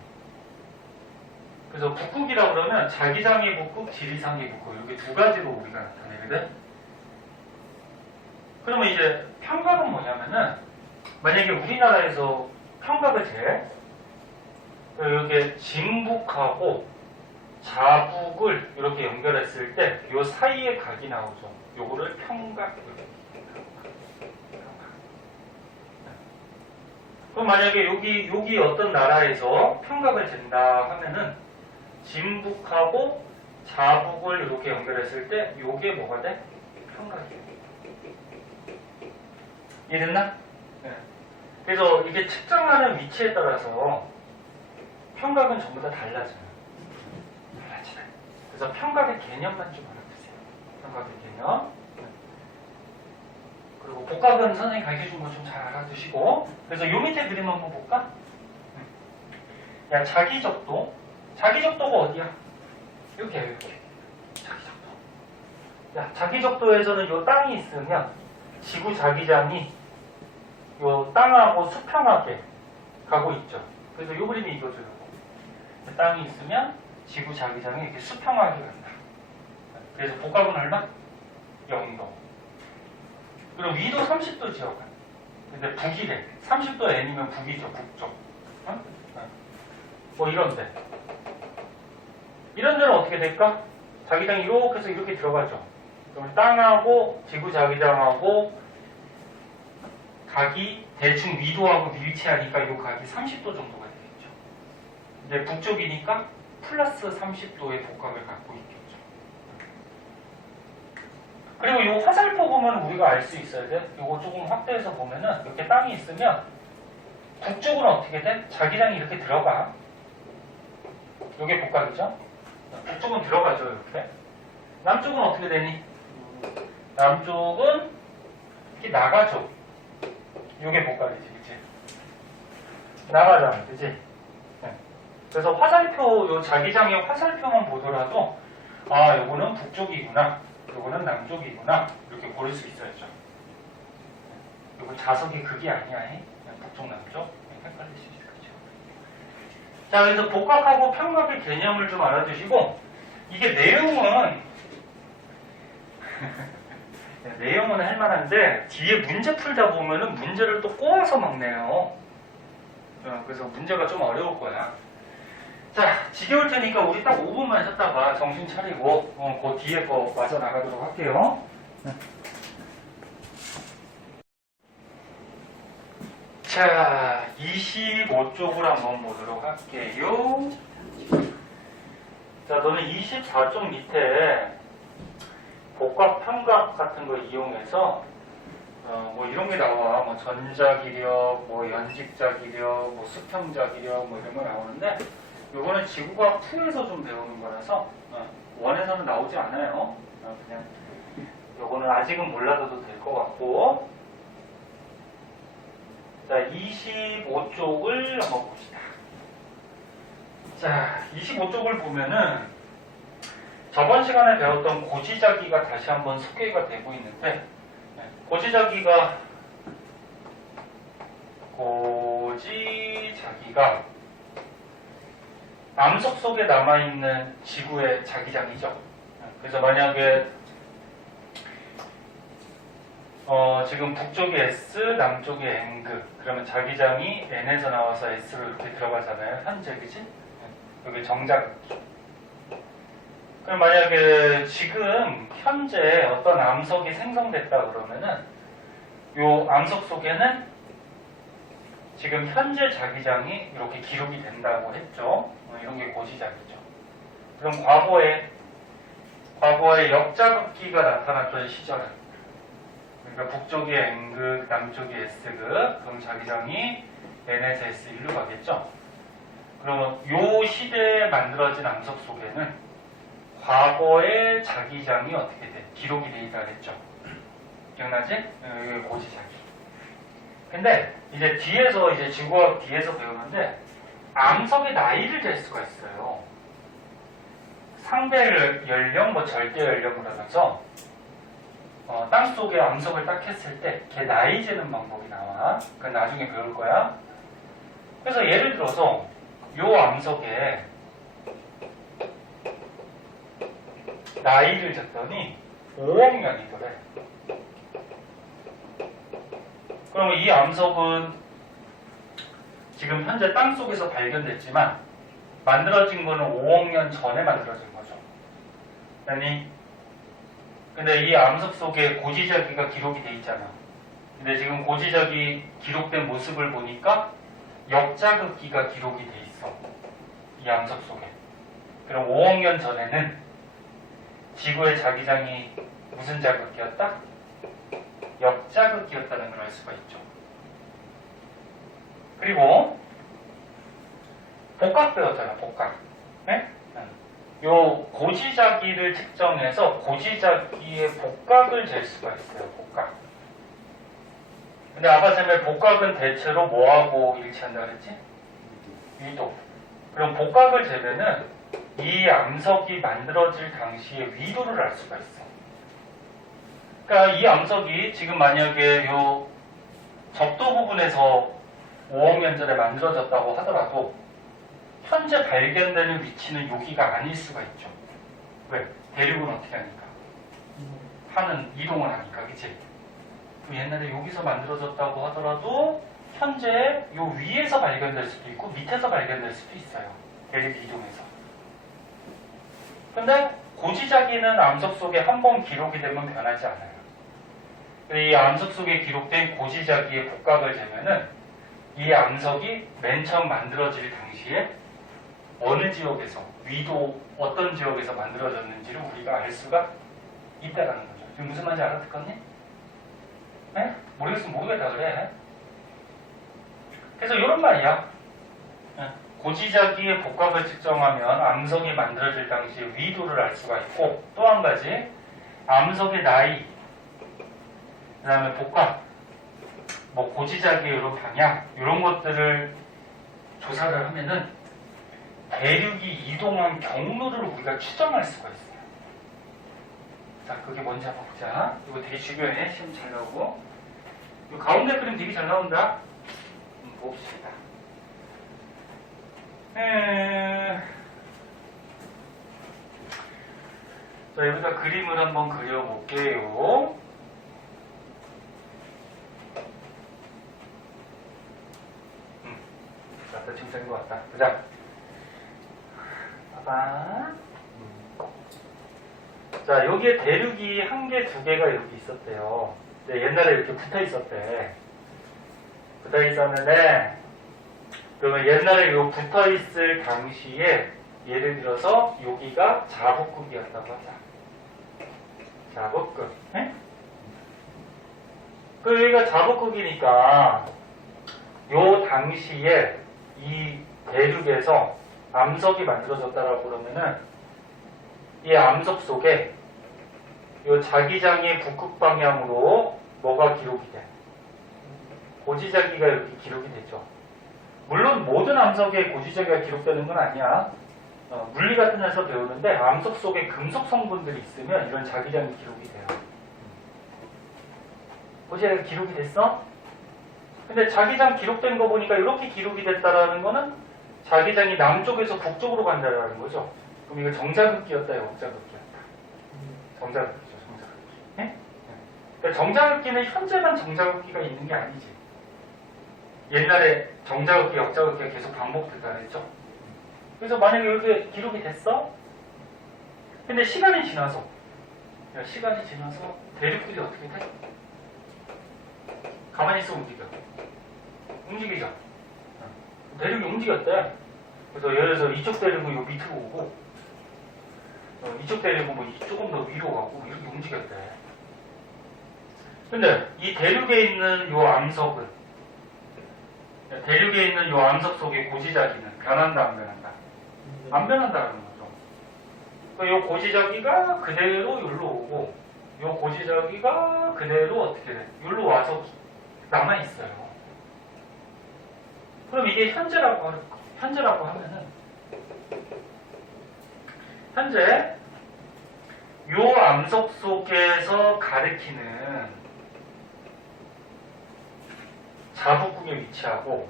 그래서 북극이라 그러면 자기장의 북극, 지리상의 북극 이렇게 두 가지로 우리가 나타내거든. 그러면 이제 평각은 뭐냐면은 만약에 우리나라에서 평각을 재 이렇게 진북하고 자북을 이렇게 연결했을 때 요 사이에 각이 나오죠. 요거를 평각. 그럼 만약에 여기 어떤 나라에서 평각을 잰다 하면은 진북하고 자북을 이렇게 연결했을 때 요게 뭐가 돼? 평각이에요. 이해됐나? 네. 그래서 이게 측정하는 위치에 따라서 평각은 전부 다 달라져요. 그래서 평각의 개념만 좀 알아두세요. 평각의 개념. 그리고 복각은 선생님이 가르쳐준 거 좀 잘 알아두시고. 그래서 요 밑에 그림 한번 볼까? 야, 자기적도. 자기적도가 어디야? 여기야, 여기. 자기적도. 야, 자기적도에서는 요 땅이 있으면 지구 자기장이 요 땅하고 수평하게 가고 있죠. 그래서 요 그림이 이거죠. 땅이 있으면 지구 자기장이 이렇게 수평하게 간다. 그래서 복각은 얼마? 0도. 그리고 위도 30도 지역은. 근데 북이래. 30도 N이면 북이죠. 북쪽. 응? 뭐 이런데. 이런 데는 어떻게 될까? 자기장이 이렇게 해서 이렇게 들어가죠. 그럼 땅하고 지구 자기장하고 각이 대충 위도하고 일치하니까 이 각이 30도 정도가 되겠죠. 이제 북쪽이니까 플러스 30도의 복각을 갖고 있겠죠. 그리고 이 화살표 보면 우리가 알 수 있어야 돼. 이거 조금 확대해서 보면은 이렇게 땅이 있으면 북쪽은 어떻게 돼? 자기장이 이렇게 들어가. 이게 복각이죠. 북쪽은 들어가죠. 이렇게. 남쪽은 어떻게 되니? 남쪽은 이렇게 나가죠. 이게 복각이지, 그치? 나가잖아, 그치? 그래서 화살표, 요 자기장의 화살표만 보더라도, 아, 요거는 북쪽이구나, 요거는 남쪽이구나, 이렇게 고를 수 있어야죠. 요거 자석이 극이 아니야, 그냥 북쪽, 남쪽. 헷갈릴 수 있어, 그죠? 자, 그래서 복각하고 평각의 개념을 좀 알아두시고, 이게 내용은, 내용은 할만한데, 뒤에 문제 풀다 보면은 문제를 또 꼬아서 막네요. 그래서 문제가 좀 어려울 거야. 자, 지겨울 테니까 우리 딱 5분만 쉬었다가 정신 차리고 그 뒤에 거 마저 나가도록 할게요. 자, 25쪽으로 한번 보도록 할게요. 자, 너는 24쪽 밑에 복각, 평각 같은 거 이용해서 뭐 이런 게 나와. 뭐 전자기력, 뭐 연직자기력, 뭐 수평자기력 뭐 이런 거 나오는데 요거는 지구과학 2에서 좀 배우는 거라서 원에서는 나오지 않아요. 그냥 요거는 아직은 몰라도 될 것 같고. 자, 25쪽을 한번 봅시다. 자, 25쪽을 보면은 저번 시간에 배웠던 고지자기가 다시 한번 소개가 되고 있는데, 고지자기가 암석 속에 남아있는 지구의 자기장이죠. 그래서 만약에 지금 북쪽이 S, 남쪽이 N극, 그러면 자기장이 N에서 나와서 S로 이렇게 들어가잖아요. 현재, 그치? 여기 정자극. 그럼 만약에 지금 현재 어떤 암석이 생성됐다 그러면은 요 암석 속에는 지금 현재 자기장이 이렇게 기록이 된다고 했죠. 이런 게 고지자기죠. 그럼 과거에 역자극기가 나타났던 시절은, 그러니까 북쪽이 N극, 남쪽이 S극, 그럼 자기장이 N에서 S1로 가겠죠. 그러면 요 시대에 만들어진 암석 속에는 과거의 자기장이 어떻게 돼? 기록이 돼 있다 그랬죠. 기억나지? 이게 고지자기. 근데 이제 뒤에서 지구과학 뒤에서 배우는데 암석의 나이를 잴 수가 있어요. 상대 연령, 뭐 절대 연령을 하면서 땅 속에 암석을 딱 했을 때 걔 나이 재는 방법이 나와. 그건 나중에 배울 거야. 그래서 예를 들어서 요 암석에 나이를 쟀더니 5억 년이더래. 그러면 이 암석은 지금 현재 땅 속에서 발견됐지만 만들어진 거는 5억 년 전에 만들어진 거죠. 아니, 근데 이 암석 속에 고지자기가 기록이 돼 있잖아. 근데 지금 고지자기 기록된 모습을 보니까 역자극기가 기록이 돼 있어. 이 암석 속에. 그럼 5억 년 전에는 지구의 자기장이 무슨 자극기였다? 역자극기였다는 걸 알 수가 있죠. 그리고 복각 배웠잖아, 복각. 네? 요 고지자기를 측정해서 고지자기의 복각을 잴 수가 있어요, 복각. 근데 아까 전에 복각은 대체로 뭐하고 일치한다 그랬지? 위도. 그럼 복각을 재면은 이 암석이 만들어질 당시의 위도를 알 수가 있어. 그러니까 이 암석이 지금 만약에 요 적도 부분에서 5억 년 전에 만들어졌다고 하더라도 현재 발견되는 위치는 여기가 아닐 수가 있죠. 왜? 대륙은 어떻게 하니까? 하는 이동을 하니까, 그치? 그럼 옛날에 여기서 만들어졌다고 하더라도 현재 요 위에서 발견될 수도 있고 밑에서 발견될 수도 있어요. 대륙 이동해서. 근데 고지자기는 암석 속에 한 번 기록이 되면 변하지 않아요. 이 암석 속에 기록된 고지자기의 복각을 재면은 이 암석이 맨 처음 만들어질 당시에 어느 지역에서, 위도 어떤 지역에서 만들어졌는지를 우리가 알 수가 있다라는 거죠. 지금 무슨 말인지 알아듣겠니? 네? 모르겠으면 모르겠다 그래. 그래서 이런 말이야. 고지자기의 복각을 측정하면 암석이 만들어질 당시의 위도를 알 수가 있고, 또 한 가지 암석의 나이, 그 다음에 복각, 뭐 고지자기의 이런 방향, 이런 것들을 조사를 하면은 대륙이 이동한 경로를 우리가 추정할 수가 있어요. 자, 그게 뭔지 한번 보자. 이거 되게 중요해. 시험 잘 나오고. 이 가운데 그림 되게 잘 나온다. 봅시다. 자, 여기다 그림을 한번 그려볼게요. 자, 대충 된 것 같다. 보자. 봐봐. 자, 여기에 대륙이 한 개, 두 개가 여기 있었대요. 근데 옛날에 이렇게 붙어 있었대. 붙어 있었는데, 그러면 옛날에 요 붙어 있을 당시에 예를 들어서 여기가 자복극이었다고 하자. 자복극. 네? 그 여기가 자복극이니까 요 당시에 이 대륙에서 암석이 만들어졌다라고 그러면은 이 암석 속에 요 자기장의 북극 방향으로 뭐가 기록이 돼? 고지자기가 여기 기록이 되죠. 물론 모든 암석에 고지자기가 기록되는 건 아니야. 물리 같은 데서 배우는데 암석 속에 금속 성분들이 있으면 이런 자기장이 기록이 돼요. 고지자기가 기록이 됐어? 근데 자기장 기록된 거 보니까 이렇게 기록이 됐다라는 거는 자기장이 남쪽에서 북쪽으로 간다라는 거죠. 그럼 이거 정자극기였다, 역자극기였다. 정자극기죠, 정자극기. 네? 그러니까 정자극기는 현재만 정자극기가 있는 게 아니지. 옛날에 정자극기, 역자극기가 계속 반복됐다 그랬죠. 그래서 만약에 이렇게 기록이 됐어? 근데 시간이 지나서 대륙들이 어떻게 돼? 가만히 있어 움직이죠. 대륙이 움직였대. 그래서 예를 들어서 이쪽 대륙은 요 밑으로 오고 이쪽 대륙은 뭐 조금 더 위로 가고 이렇게 움직였대. 근데 이 대륙에 있는 요 암석은 대륙에 있는 요 암석 속의 고지자기는 변한다 안 변한다? 안 변한다는 거죠. 그러니까 요 고지자기가 그대로 여기로 오고 요 고지자기가 그대로 어떻게 돼? 여기로 와서 남아있어요. 그럼 이게 현재라고 현재라고 하면은 현재 요 암석 속에서 가리키는 자북극의 위치하고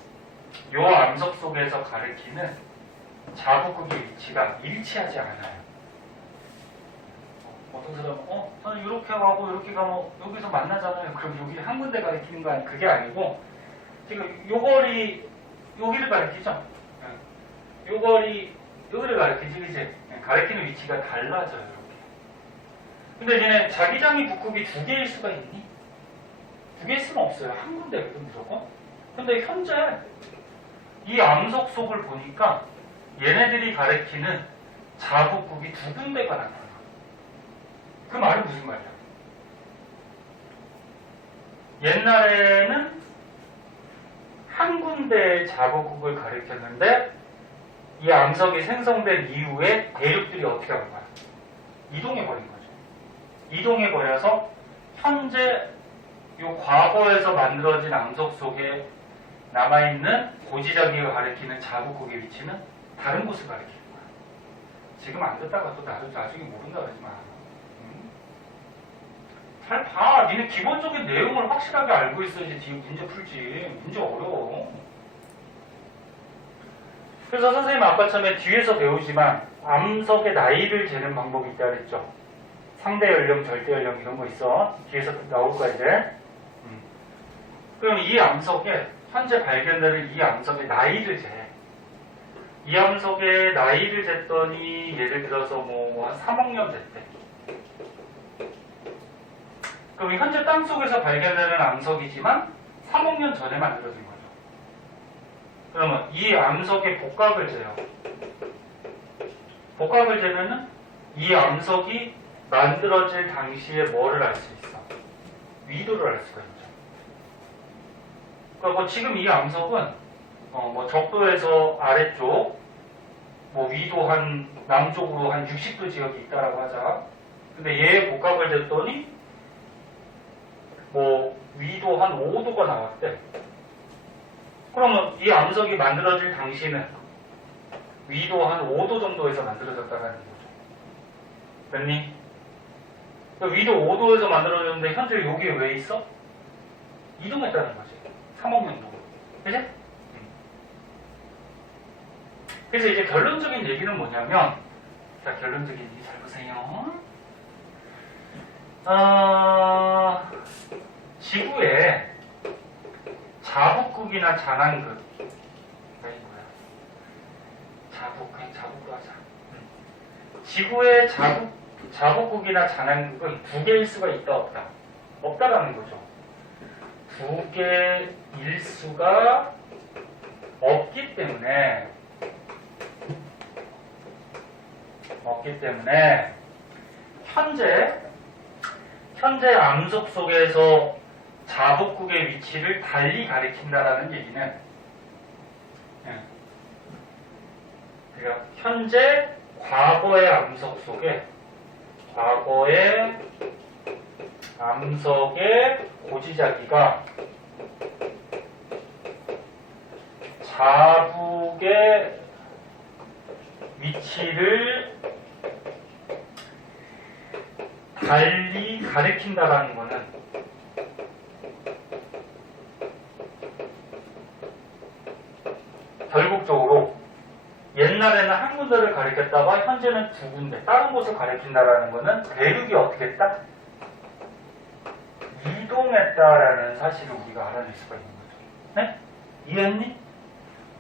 요 암석 속에서 가리키는 자북극의 위치가 일치하지 않아요. 어떤 사람은 저는 이렇게 가고 이렇게 가면 여기서 만나잖아요. 그럼 여기 한 군데 가리키는 거 아니에요? 그게 아니고 지금 요 거리 여기를 가리키죠. 요 거리 여기를 가리키지, 그지? 가리키는 위치가 달라져요. 이렇게. 근데 얘네 자기장이 북극이 두 개일 수가 있니? 두 개일 수는 없어요. 한 군데거든 무조건. 근데 현재 이 암석 속을 보니까 얘네들이 가리키는 자북극이 두 군데가 나타나. 그 말은 무슨 말이야? 옛날에는 한 군데의 자북극을 가리켰는데 이 암석이 생성된 이후에 대륙들이 어떻게 한 거야? 이동해버린 거죠. 이동해버려서 현재 이 과거에서 만들어진 암석 속에 남아있는 고지자기가 가리키는 자북극의 위치는 다른 곳을 가리키는 거야. 지금 안 듣다가 또 나중에 모른다 그러지 마. 잘 봐. 니네 기본적인 내용을 확실하게 알고 있어야지 뒤에 문제 풀지. 문제 어려워. 그래서 선생님 아까 처음에 뒤에서 배우지만 암석의 나이를 재는 방법이 있다 그랬죠. 상대 연령, 절대 연령 이런 거 있어. 뒤에서 나올 거야 이제. 그럼 이 암석에 현재 발견되는 이 암석의 나이를 재. 이 암석의 나이를 쟀더니 예를 들어서 뭐 한 3억 년 됐대. 그럼 현재 땅속에서 발견되는 암석이지만 3억 년 전에 만들어진 거죠. 그러면 이 암석의 복각을 재요. 복각을 재면은 이 암석이 만들어질 당시에 뭐를 알 수 있어? 위도를 알 수가 있죠. 그러니까 뭐 지금 이 암석은 뭐 적도에서 아래쪽 뭐 위도 한 남쪽으로 한 60도 지역이 있다라고 하자. 근데 얘의 복각을 쟀더니 뭐 위도 한 5도가 나왔대. 그러면 이 암석이 만들어질 당시는 위도 한 5도 정도에서 만들어졌다는 거죠. 됐니? 위도 5도에서 만들어졌는데 현재 여기에 왜 있어? 이동했다는 거지. 3억 년 동안. 그치? 그래서 이제 결론적인 얘기는 뭐냐면, 자, 결론적인 얘기 잘 보세요. 지구에 자북극이나 잔한극, 자북으로 하자. 지구의 자북극이나 잔한극은 두 개일 수가 있다, 없다? 없다라는 거죠. 두 개일 수가 없기 때문에 현재 암석 속에서 자북극의 위치를 달리 가리킨다라는 얘기는, 그러니까 현재 과거의 암석 속에 과거의 암석의 고지자기가 자북의 위치를 달리 가리킨다라는 것은 결국적으로 옛날에는 한 군데를 가리켰다가 현재는 두 군데, 다른 곳을 가리킨다라는 것은 대륙이 어떻게 했다? 이동했다라는 사실을 우리가 알아낼 수가 있는 거죠. 네? 이해했니?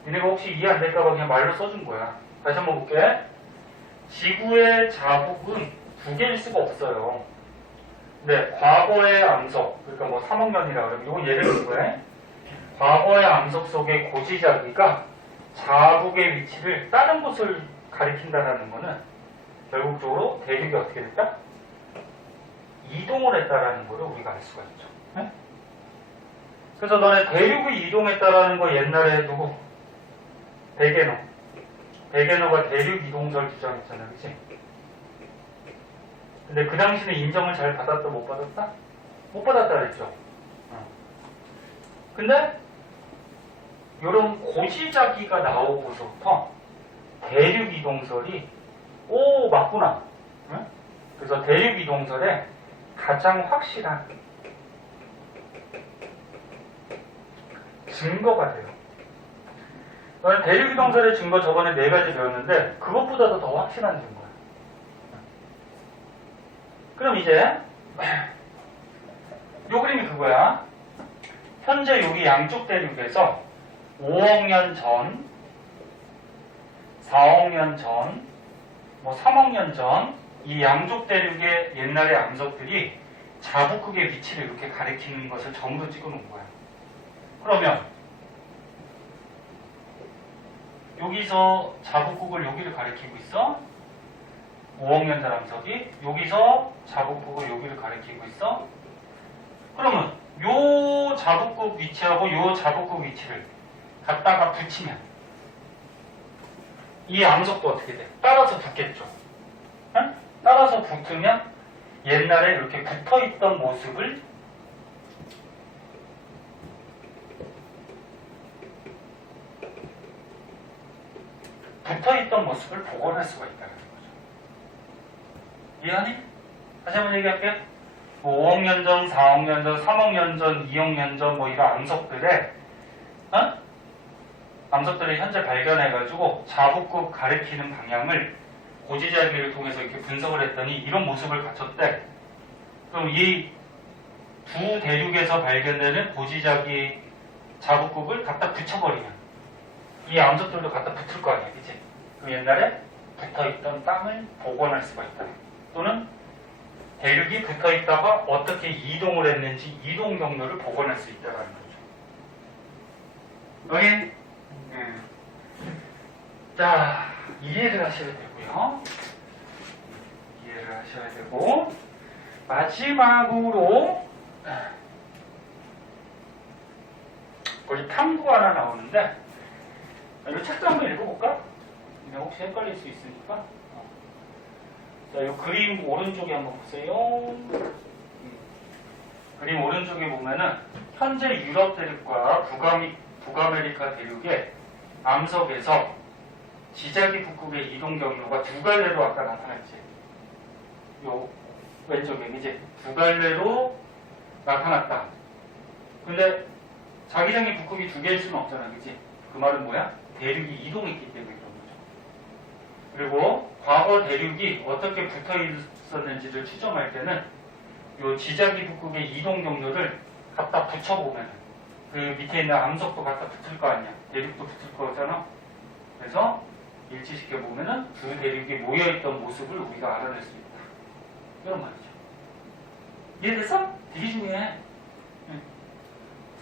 니네가 혹시 이해 안 될까봐 그냥 말로 써준 거야. 다시 한번 볼게. 지구의 자북은 두 개일 수가 없어요. 근데 과거의 암석, 그러니까 뭐 3억 년이라 그러면 이건 예를 든 거예요. 과거의 암석 속의 고지자기가 자북의 위치를 다른 곳을 가리킨다는 것은 결국적으로 대륙이 어떻게 됐다? 이동을 했다라는 것을 우리가 알 수가 있죠. 네? 그래서 너네 대륙이 이동했다라는 거 옛날에 누구? 베게너가 대륙 이동설 주장했잖아, 그치? 근데 그 당시는 인정을 잘 받았다, 못 받았다? 못 받았다 그랬죠. 근데 이런 고지자기가 나오고서부터 대륙이동설이 오 맞구나. 응? 그래서 대륙이동설에 가장 확실한 증거가 돼요. 대륙이동설의 증거 저번에 4가지 배웠는데 그것보다도 더 확실한 증거야. 그럼 이제 요 그림이 그거야. 현재 여기 양쪽 대륙에서 5억 년 전, 4억 년 전, 뭐 3억 년 전 이 양쪽 대륙의 옛날의 암석들이 자북극의 위치를 이렇게 가리키는 것을 전부 찍어 놓은 거야. 그러면 여기서 자북극을 여기를 가리키고 있어. 5억 년 전 암석이 여기서 자북극을 여기를 가리키고 있어. 그러면 요 자북극 위치하고 요 자북극 위치를 갖다가 붙이면 이 암석도 어떻게 돼? 따라서 붙겠죠. 응? 따라서 붙으면 옛날에 이렇게 붙어있던 모습을 복원할 수가 있다는 거죠. 이해하니? 다시 한번 얘기할게. 뭐 5억 년 전, 4억 년 전, 3억 년 전, 2억 년 전 뭐 이런 암석들을 현재 발견해가지고 자북극 가리키는 방향을 고지자기를 통해서 이렇게 분석을 했더니 이런 모습을 갖췄대. 그럼 이 두 대륙에서 발견되는 고지자기 자북극을 갖다 붙여버리면 이 암석들도 갖다 붙을 거 아니야, 그치? 그 옛날에 붙어있던 땅을 복원할 수가 있다. 또는 대륙이 붙어있다가 어떻게 이동을 했는지 이동 경로를 복원할 수 있다는 거죠. 오케이? 자, 이해를 하셔야 되고요. 이해를 하셔야 되고, 마지막으로 거기 탐구 하나 나오는데 이 책도 한번 읽어볼까? 혹시 헷갈릴 수 있으니까. 자, 이 그림 오른쪽에 한번 보세요. 그림 오른쪽에 보면은 현재 유럽 대륙과 북아메리카 대륙의 암석에서 지자기 북극의 이동 경로가 두 갈래로 아까 나타났지. 요 왼쪽에 이제 두 갈래로 나타났다. 근데 자기장의 북극이 두 개일 수는 없잖아, 그치? 그 말은 뭐야? 대륙이 이동했기 때문에 그런 거죠. 그리고 과거 대륙이 어떻게 붙어 있었는지를 추정할 때는 요 지자기 북극의 이동 경로를 갖다 붙여보면 그 밑에 있는 암석도 갖다 붙을 거 아니야. 대륙도 붙을 거잖아. 그래서 일치시켜 보면은 두 대륙이 모여있던 모습을 우리가 알아낼 수 있다. 이런 말이죠. 이해됐어? 되게 중요해.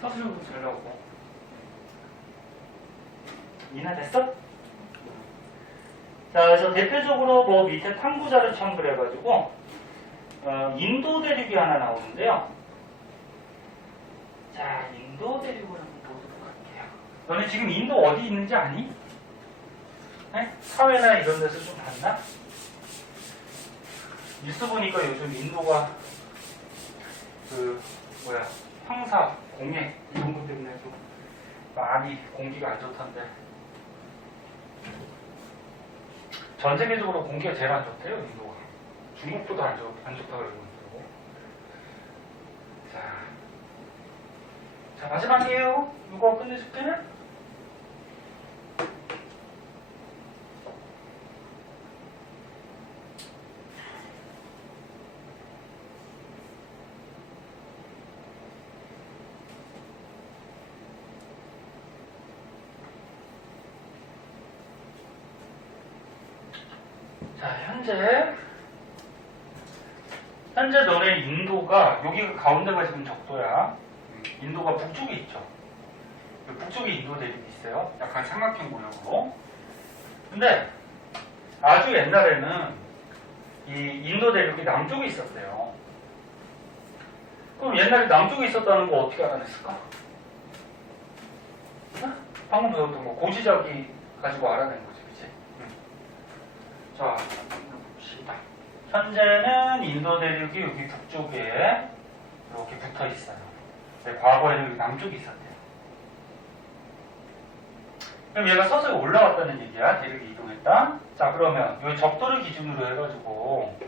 서술형도 잘 나오고. 이해됐어? 자, 그래서 대표적으로 뭐 밑에 탐구자를 참고를 해가지고 인도 대륙이 하나 나오는데요. 자, 인도 대륙을 한번 보도록 할게요. 너네 지금 인도 어디 있는지 아니? 네? 사회나 이런 데서 좀 봤나? 뉴스 보니까 요즘 인도가 황사, 공해 이런 것 때문에 좀 많이 공기가 안 좋던데. 전 세계적으로 공기가 제일 안 좋대요, 인도가. 중국보다 안 좋다고 그러고 있더라고. 자, 마지막이에요. 이거 끝내줄게. 자, 현재 너네 인도가, 여기가 가운데가 지금 적도야. 인도가 북쪽에 있죠. 북쪽에 인도 대륙이 있어요. 약간 삼각형 모양으로. 근데 아주 옛날에는 이 인도 대륙이 남쪽에 있었어요. 그럼 옛날에 남쪽에 있었다는 거 어떻게 알아냈을까? 방금 배웠던 거 고지자기 가지고 알아낸 거지, 그치? 자, 봅시다. 현재는 인도 대륙이 여기 북쪽에 이렇게 붙어 있어요. 네, 과거에는 여기 남쪽에 있었대요. 그럼 얘가 서서히 올라왔다는 얘기야. 대륙이 이동했다. 자, 그러면 이 적도를 기준으로 해가지고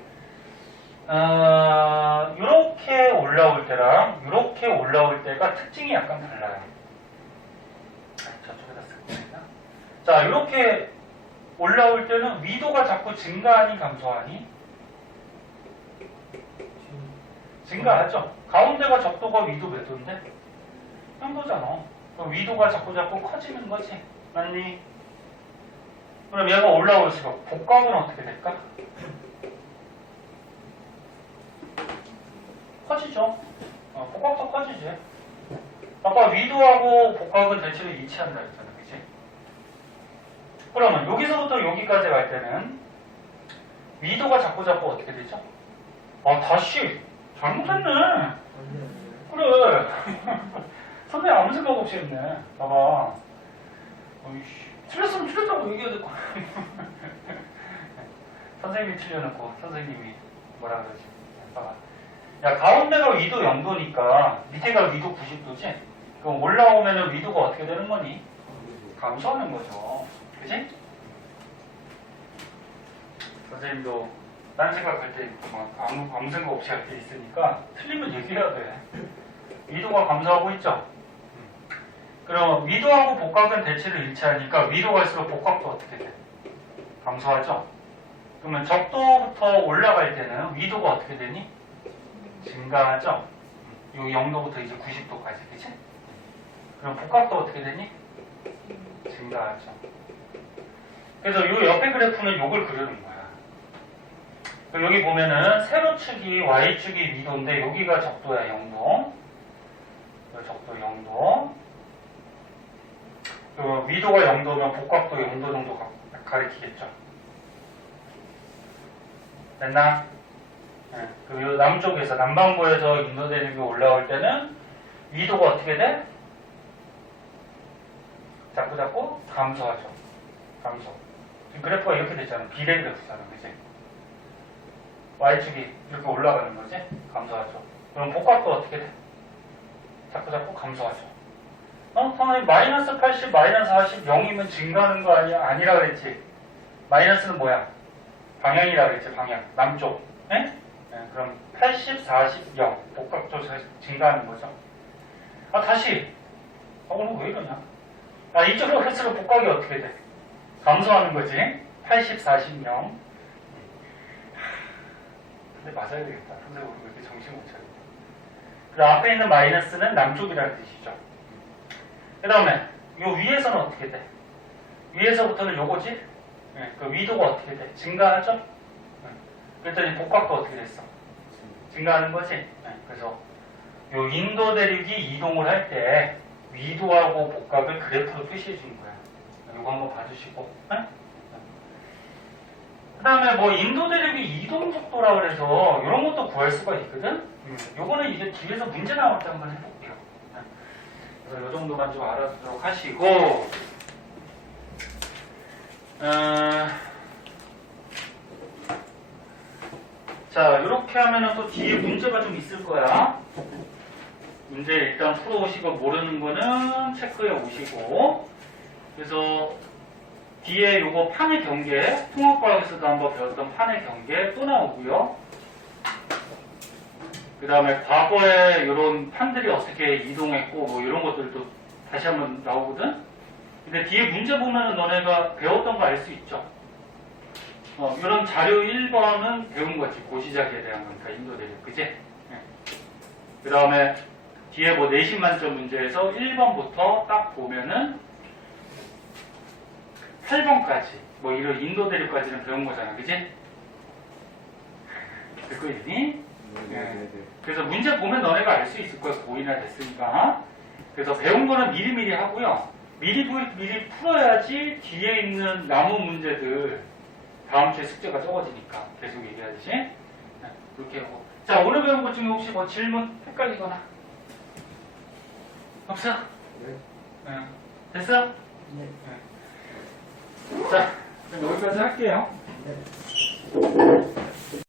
이렇게 올라올 때랑 이렇게 올라올 때가 특징이 약간 달라요. 저쪽에다 쓸게요. 자, 이렇게 올라올 때는 위도가 자꾸 증가하니 감소하니? 증가하죠. 가운데가 적도가 위도 몇 도인데? 한 도잖아. 그럼 위도가 자꾸 커지는 거지. 맞니? 그럼 얘가 올라올수록 복각은 어떻게 될까? 커지죠. 복각도 커지지. 아까 위도하고 복각은 대체로 일치한다 했잖아. 그치? 그러면 여기서부터 여기까지 갈 때는 위도가 자꾸 어떻게 되죠? 다시 잘못했네. 그래. 선생님 아무 생각 없이 했네. 봐봐. 어이씨. 틀렸으면 틀렸다고 얘기해야 될 거야. 선생님이 틀려놓고 선생님이 뭐라 그러지? 봐봐. 야, 가운데가 위도 0도니까 밑에가 위도 90도지? 그럼 올라오면은 위도가 어떻게 되는 거니? 감소하는 거죠. 그치? 선생님도 딴 생각할 때 아무 생각 없이 할 때 있으니까 틀리면 얘기해야 돼. 위도가 감소하고 있죠? 그럼 위도하고 복각은 대체로 일치하니까 위도 갈수록 복각도 어떻게 돼? 감소하죠? 그러면 적도부터 올라갈 때는 위도가 어떻게 되니? 증가하죠? 요 0도부터 이제 90도까지, 그치? 그럼 복각도 어떻게 되니? 증가하죠. 그래서 요 옆에 그래프는 요걸 그려놓은 거야. 여기 보면은 세로축이 Y축이 위도인데 여기가 적도야, 0도. 적도 0도. 위도가 0도면 복각도 0도 정도 가리키겠죠. 됐나? 네. 그리고 남쪽에서, 남반구에서 인도 대륙이 올라올 때는 위도가 어떻게 돼? 자꾸 감소하죠. 감소. 지금 그래프가 이렇게 됐잖아. 비례 그래프잖아. 그치? Y축이 이렇게 올라가는 거지? 감소하죠. 그럼 복각도 어떻게 돼? 자꾸 감소하죠. 선생님 마이너스 80, 마이너스 40, 0이면 증가하는 거 아니야? 아니라 그랬지. 마이너스는 뭐야? 방향이라 그랬지. 방향. 남쪽. 네? 그럼 80, 40, 0. 복각도 증가하는 거죠. 다시. 오늘 왜 이러냐? 이쪽으로 갈수록 복각이 어떻게 돼? 감소하는 거지. 80, 40, 0. 근데 맞아야 되겠다. 선생님 우리 왜 이렇게 정신 못 차리고. 그리고 앞에 있는 마이너스는 남쪽이라는 뜻이죠. 그 다음에 요 위에서는 어떻게 돼? 위에서부터는 요거지? 네, 그 위도가 어떻게 돼? 증가하죠? 네. 그랬더니 복각도 어떻게 됐어? 증가하는 거지? 네, 그래서 요 인도 대륙이 이동을 할 때 위도하고 복각을 그래프로 표시해 주는 거야. 요거 한번 봐주시고. 네? 그 다음에 뭐 인도 대륙이 이동 속도라 그래서 이런 것도 구할 수가 있거든? 요거는 이제 뒤에서 문제 나올 때 한번 해볼게요. 네. 그래서 요 정도만 좀 알아두도록 하시고, 자, 이렇게 하면은 또 뒤에 문제가 좀 있을 거야. 문제 일단 풀어오시고 모르는 거는 체크해 오시고, 그래서 뒤에 요거 판의 경계, 통합과학에서도 한번 배웠던 판의 경계 또 나오고요. 그 다음에 과거에 이런 판들이 어떻게 이동했고 뭐 이런 것들도 다시 한번 나오거든. 근데 뒤에 문제 보면은 너네가 배웠던 거 알 수 있죠. 이런 자료 1번은 배운 거지. 고시작에 대한 거니까 인도 대륙, 그지? 네. 그 다음에 뒤에 뭐 내신 만점 문제에서 1번부터 딱 보면은 8번까지 뭐 이런 인도 대륙까지는 배운 거잖아, 그지? 듣고 있니? 네. 그래서 문제 보면 너네가 알 수 있을 거야. 고2나 됐으니까. 그래서 배운 거는 미리미리 하고요. 미리 풀어야지 뒤에 있는 남은 문제들 다음 주에 숙제가 적어지니까 계속 얘기하듯이. 네, 그렇게 하고. 자, 오늘 배운 것 중에 혹시 뭐 질문 헷갈리거나 없어? 네. 네. 됐어? 네. 자, 그럼 여기까지 할게요. 네.